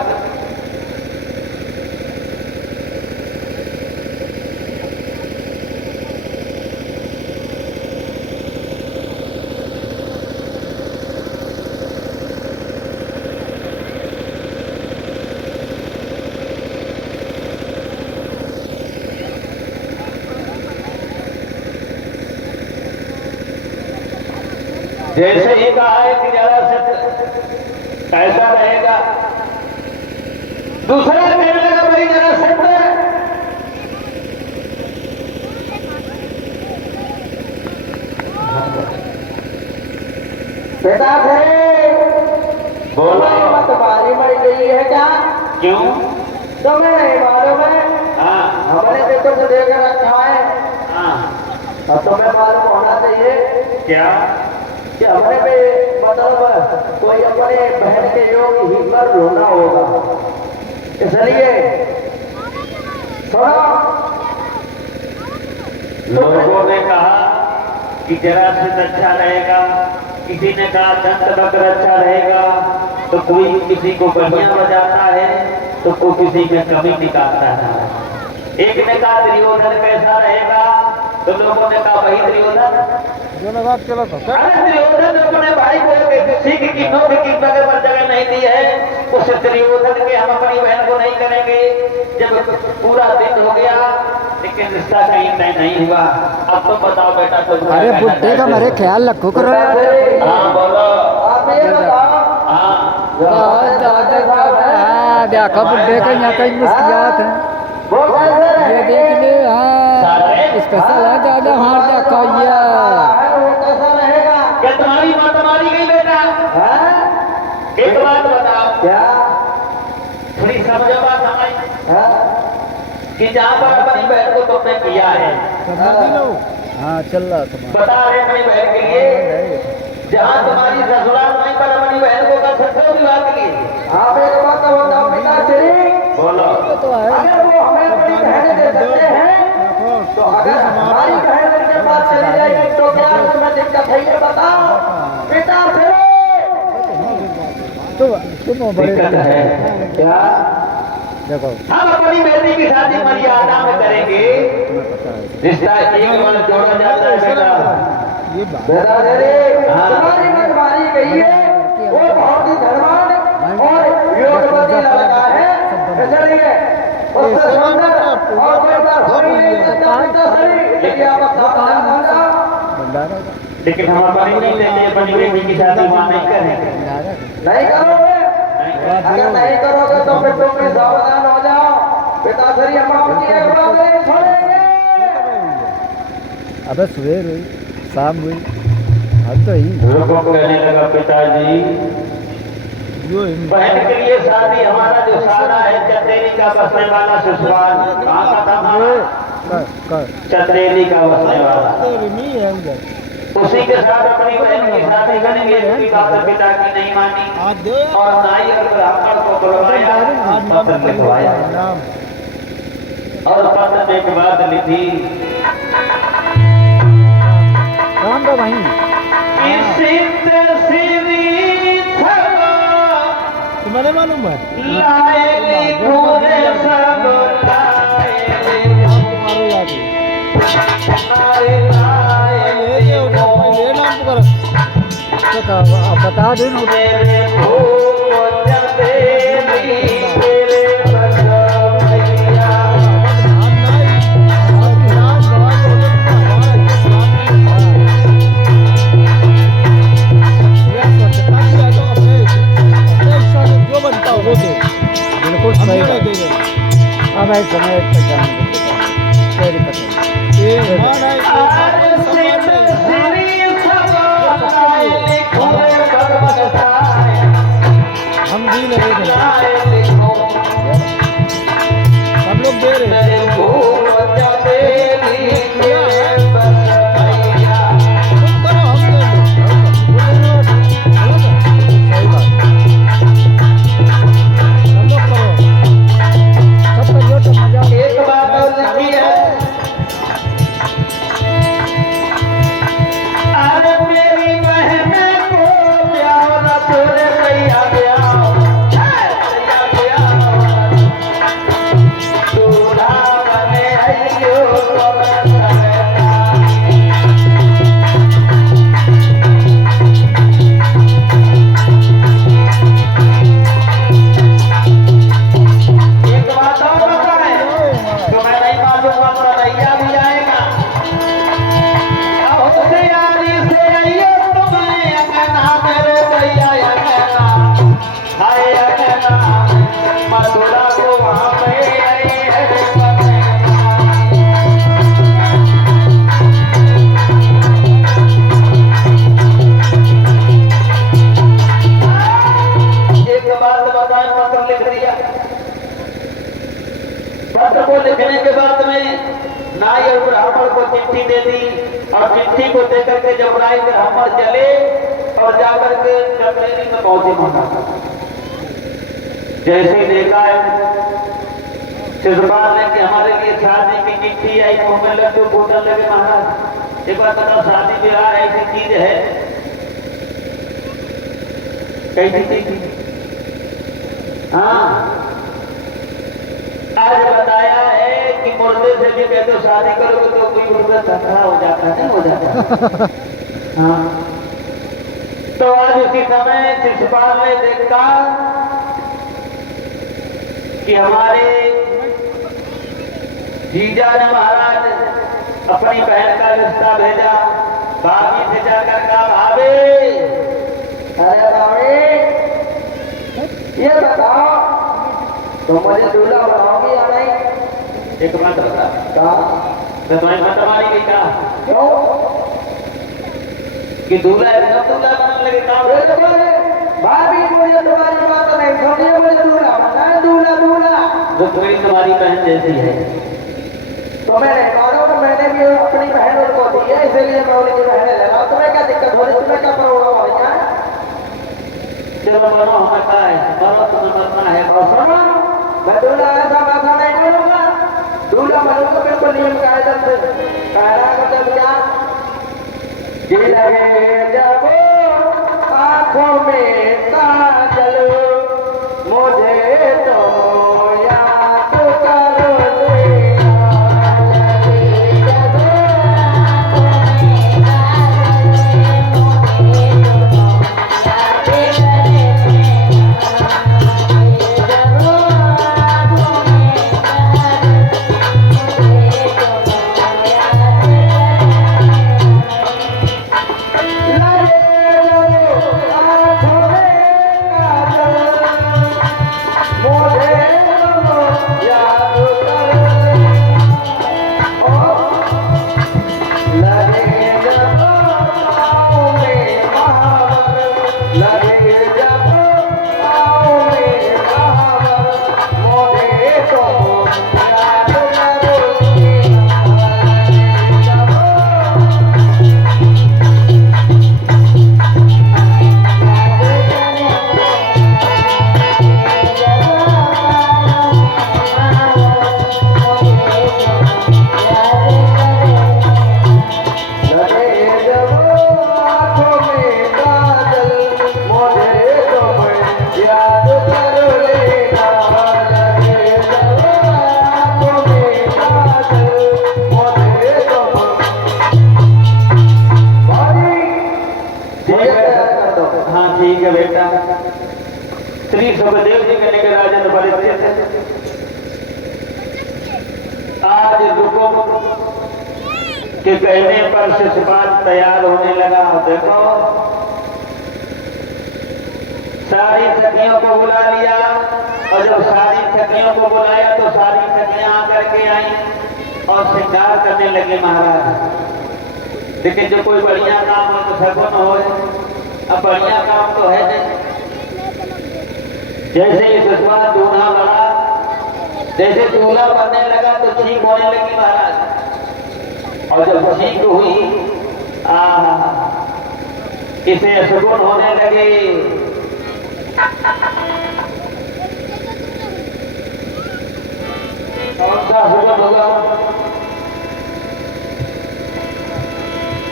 जैसे ही कहा है कि जरासंध कैसा रहेगा, दूसरा कहने लगा भाई जरासंध बेटा थे बोलो, मत बारी मर गई है क्या? क्यों? तुम्हें नहीं मालूम है? हाँ, हमने देखो तो देकर रखा है। हाँ, और तुम्हें मालूम होना चाहिए क्या कि हमारे पे मतलब कोई अपने बहन के योग ही पर रोना होगा। इसलिए थोड़ा लोगों ने कहा कि जरासंध अच्छा रहेगा, किसी ने कहा दंतवक्र अच्छा रहेगा, तो कोई किसी को बढ़िया बजाता है तो कोई किसी में कमी निकालता है। एक ने कहा दुर्योधन कैसा रहेगा, तो लोगों ने कहा भाई दुर्योधन, दुर्योधन अपने भाई को सीख की नोक की जगह पर जगह नहीं दी है, उस दुर्योधन के हम अपनी बहन को नहीं करेंगे। जब पूरा दिन हो गया लेकिन रिश्ता कहीं नहीं हुआ। अब तो बताओ बेटा कुछ। अरे बुड्ढे का मेरे ख्याल रखो करो। हाँ बोलो, आप ये बताओ। हाँ देखो बुड्ढे का यहाँ कई मुश्किलात है, ये देख ले। हाँ स्पेशल है दादा, हाँ देखो क्या तुम्हारी माँ तुम्हारी गई बेटा? एक बात बताओ, क्या थोड़ी समझ बात हमारी कि जहाँ पर अपनी बहन को तुमने किया है, हाँ चल रहा बता रहे अपनी बहन के लिए, जहाँ तुम्हारी ससुराल वहीं पर अपनी बहन को कर सकते हो विवाह के लिए। आप एक बात तो बताओ पिता श्री, बोलो तो है। अगर वो हमें अपनी बहन दे सकते हैं तो अगर हमारी बहन उनके पास चली जाएगी तो क्या उसमें दिक्कत है, ये बताओ पिता श्री। तो तुम बड़े दिक्कत है क्या? देखो हम अपनी बेटी की शादी मर्यादा में करेंगे, रिश्ता एक मन जोड़ा जाता है बेटा। ये बात बेटा हमारी मनमानी गई है, वो बहुत ही धर्मान और योगवती लड़का है, इसलिए उससे सुंदर और बेहतर हो ही नहीं सकता पिता श्री। लेकिन आप भंडारा लेकिन हम अपनी नहीं लेते, अपनी बेटी की शादी वहाँ नहीं करेंगे। नहीं करोगे? अगर नहीं करोगे तो फिर तुम भी सावधान हो जाओ पिता श्री, हम आपकी एक बात नहीं छोड़ेंगे। अबे सवेर हुई शाम हुई अब तो ही रुको कहने लगा पिताजी जो बहन के लिए शादी हमारा जो सारा है चंदेरी का बसने वाला ससुराल कहाँ का था हमारा? चंदेरी का बसने वाला नहीं है उधर उसी के साथ अपनी बहन की शादी करेंगे। इसकी बात पिता की नहीं मानी और नाई और ब्राह्मण को बुलवाया, पत्र लिखवाया नाम और पत्र में एक बात लिखी राम का भाई तुम्हारे मालूम है बता देना जो बनता हो वो दे बिल्कुल सही बात। अब है समय पे जाने कोई दिक्कत नहीं। ये मान है हम भी लगे थे हम लोग दे रहे हैं तुम करो हम दे सही बात। हम लोग करो सब करियो तो मजा एक बात और लिखी है अरे मेरी बहन को प्यार न तोरे भैया ब्याह भैया ब्याह दूल्हा बने आइयो तो मैं एक बात और बताएं तो मैं नहीं मालूम अपना भैया भी आएगा अब से यारी से आइयो तो मैं अंगना मेरे भैया अंगना हाय अंगना मधुरा को वहाँ पे आई है एक बात बताएं पत्र लिख दिया पत्र को लिखने के बाद में नाई और ब्राह्मण को चिट्ठी दे दी और चिट्ठी को देकर के जब नाई ब्राह्मण चले और जाकर के चंदेरी में पहुंचे मौका जैसे ही देखा है शिवपाल ने कि हमारे लिए शादी की चिट्ठी आई तो हमें लगे बोतल लगे महाराज एक बार बताओ शादी ब्याह ऐसी चीज है कैसी चीज हाँ आज बताया है कि मुर्दे से भी कहते हो शादी करोगे तो कोई मुर्दा धक्का हो जाता है हो जाता है हाँ तो आज उसी समय शिशुपाल ने देखा कि हमारे जीजा ने महाराज अपनी बहन का रिश्ता भेजा भाभी से जाकर कहा भाभी अरे भाभी ये बताओ तो मुझे दूल्हा बनाओगी या नहीं एक बात बता तो तुम्हारी मत मारी गई क्या क्यों कि दूल्हा एकदम दूल्हा बनने लगे काम भाभी मुझे तुम्हारी बात नहीं समझिए मुझे दूल्हा बनना है दूल्हा दूल्हा जो तुम्हारी बहन जैसी है तो मैंने मानो तो मैंने भी अपनी बहन उनको दी है इसीलिए मैं उनकी बहन ले रहा हूँ तुम्हें क्या दिक्कत हो रही तुम्हें क्या प्रॉब्लम हो रही है चलो मनो हमें कहा है मनो तुम्हें मरना है और सुनो मैं दूल्हा ऐसा बाधा नहीं बोलूंगा दूल्हा बनूंगा बिल्कुल नियम कायदे से कह रहा मतलब क्या ये लगे जब आंखों में काजल मुझे तो याद करो श्री सुखदेव जी के निकट राजन परिस्थित आज रुको के कहने पर शिशुपाल तैयार होने लगा। देखो सारी सखियों को बुला लिया और जब सारी सखियों को बुलाया तो सारी सखियां आकर के आई और श्रृंगार करने लगे महाराज। लेकिन जो कोई बढ़िया काम हो तो सगुन हो, अब बढ़िया काम तो है नहीं। जैसे ही शिशुपाल दूल्हा बढ़ा, जैसे दूल्हा बनने लगा तो ठीक होने लगी महाराज। और जब ठीक हुई इसे सगुन होने लगे। कौन सा सगुन होगा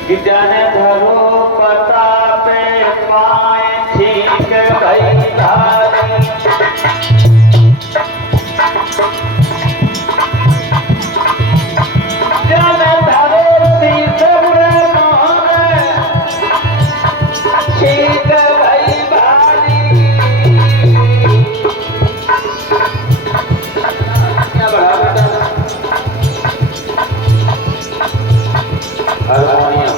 कि जाने धरो पता पे पाए ठीक गई धारी। जाने धरो तीसरे मोहन ठीक गई भारी। क्या बढ़ा बेटा हारमोनियम।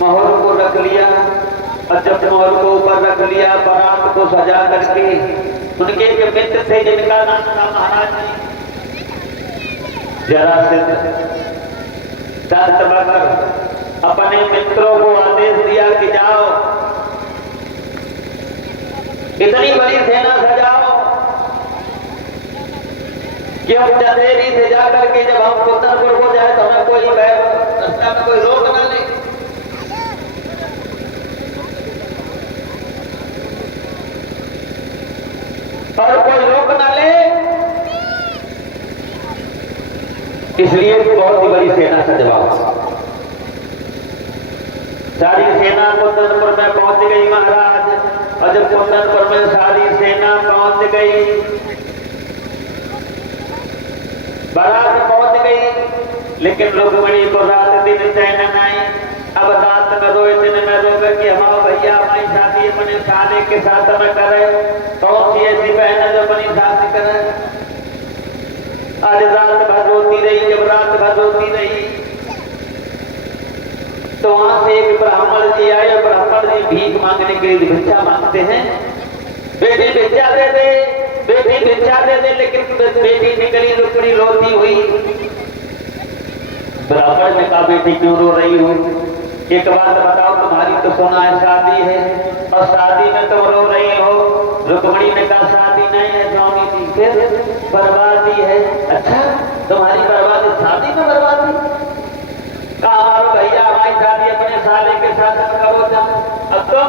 मोहर को रख लिया और जब मोहर को ऊपर रख लिया, बारात को सजा करके उनके जो मित्र थे जिनका नाम था महाराज जरासंध, दंत वक्र, अपने मित्रों को आदेश दिया कि जाओ इतनी बड़ी सेना सजाओ कि हम चंदेरी से जाकर के जब हम कुंदनपुर को जाए तो हमें कोई रास्ता में कोई रोक न ले। और कोई रोक न ले, इसलिए बहुत ही बड़ी सेना सजवाओ। सारी सेना कुंदनपुर में पहुंच गई महाराज। और जब कुंदनपुर में सारी सेना पहुंच गई, बारात पहुंच गई, लेकिन रुक्मिणी को रात दिन चैन नहीं। अब रात में रोए, दिन में रोए कि हमारा भैया हमारी शादी अपने साले के साथ में करे। कौन सी ऐसी बहन है जो अपनी शादी करे? आज रात भर रोती रही। जब रात भर रोती रही तो वहां से एक ब्राह्मण जी आए। ब्राह्मण जी भीख मांगने के लिए भिक्षा मांगते हैं। बेटी भिक्षा दे दे, बेटी भिक्षा दे दे। लेकिन बेटी निकली रुक्मिणी रोती हुई। ब्राह्मण ने कहा बेटी क्यों रो रही हो? एक बात बताओ, तुम्हारी तो सुना है शादी है और शादी में तुम रो रही हो। रुक्मिणी ने कहा शादी नहीं है स्वामी जी, फिर बर्बादी है। अच्छा तुम्हारी बर्बादी शादी में बर्बादी? कहा भैया हमारी शादी अपने साले के साथ करो जाओ। अब तुम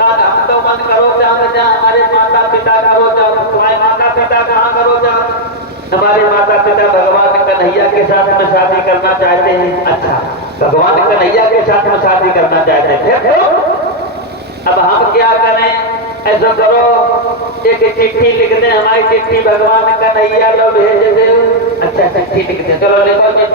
हम तो मन करो जाओ, हमारे माता पिता करो जाओ। तुम्हारे माता पिता कहाँ करो जाओ? हमारे माता पिता भगवान कन्हैया के साथ में शादी करना चाहते हैं। अच्छा भगवान कन्हैया के साथ में शादी करना चाहते हैं, अब हम क्या करें? ऐसा करो एक चिट्ठी लिख दें, हमारी चिट्ठी भगवान कन्हैया लो भेज दे। अच्छा चिट्ठी लिख दें, चलो लिखो।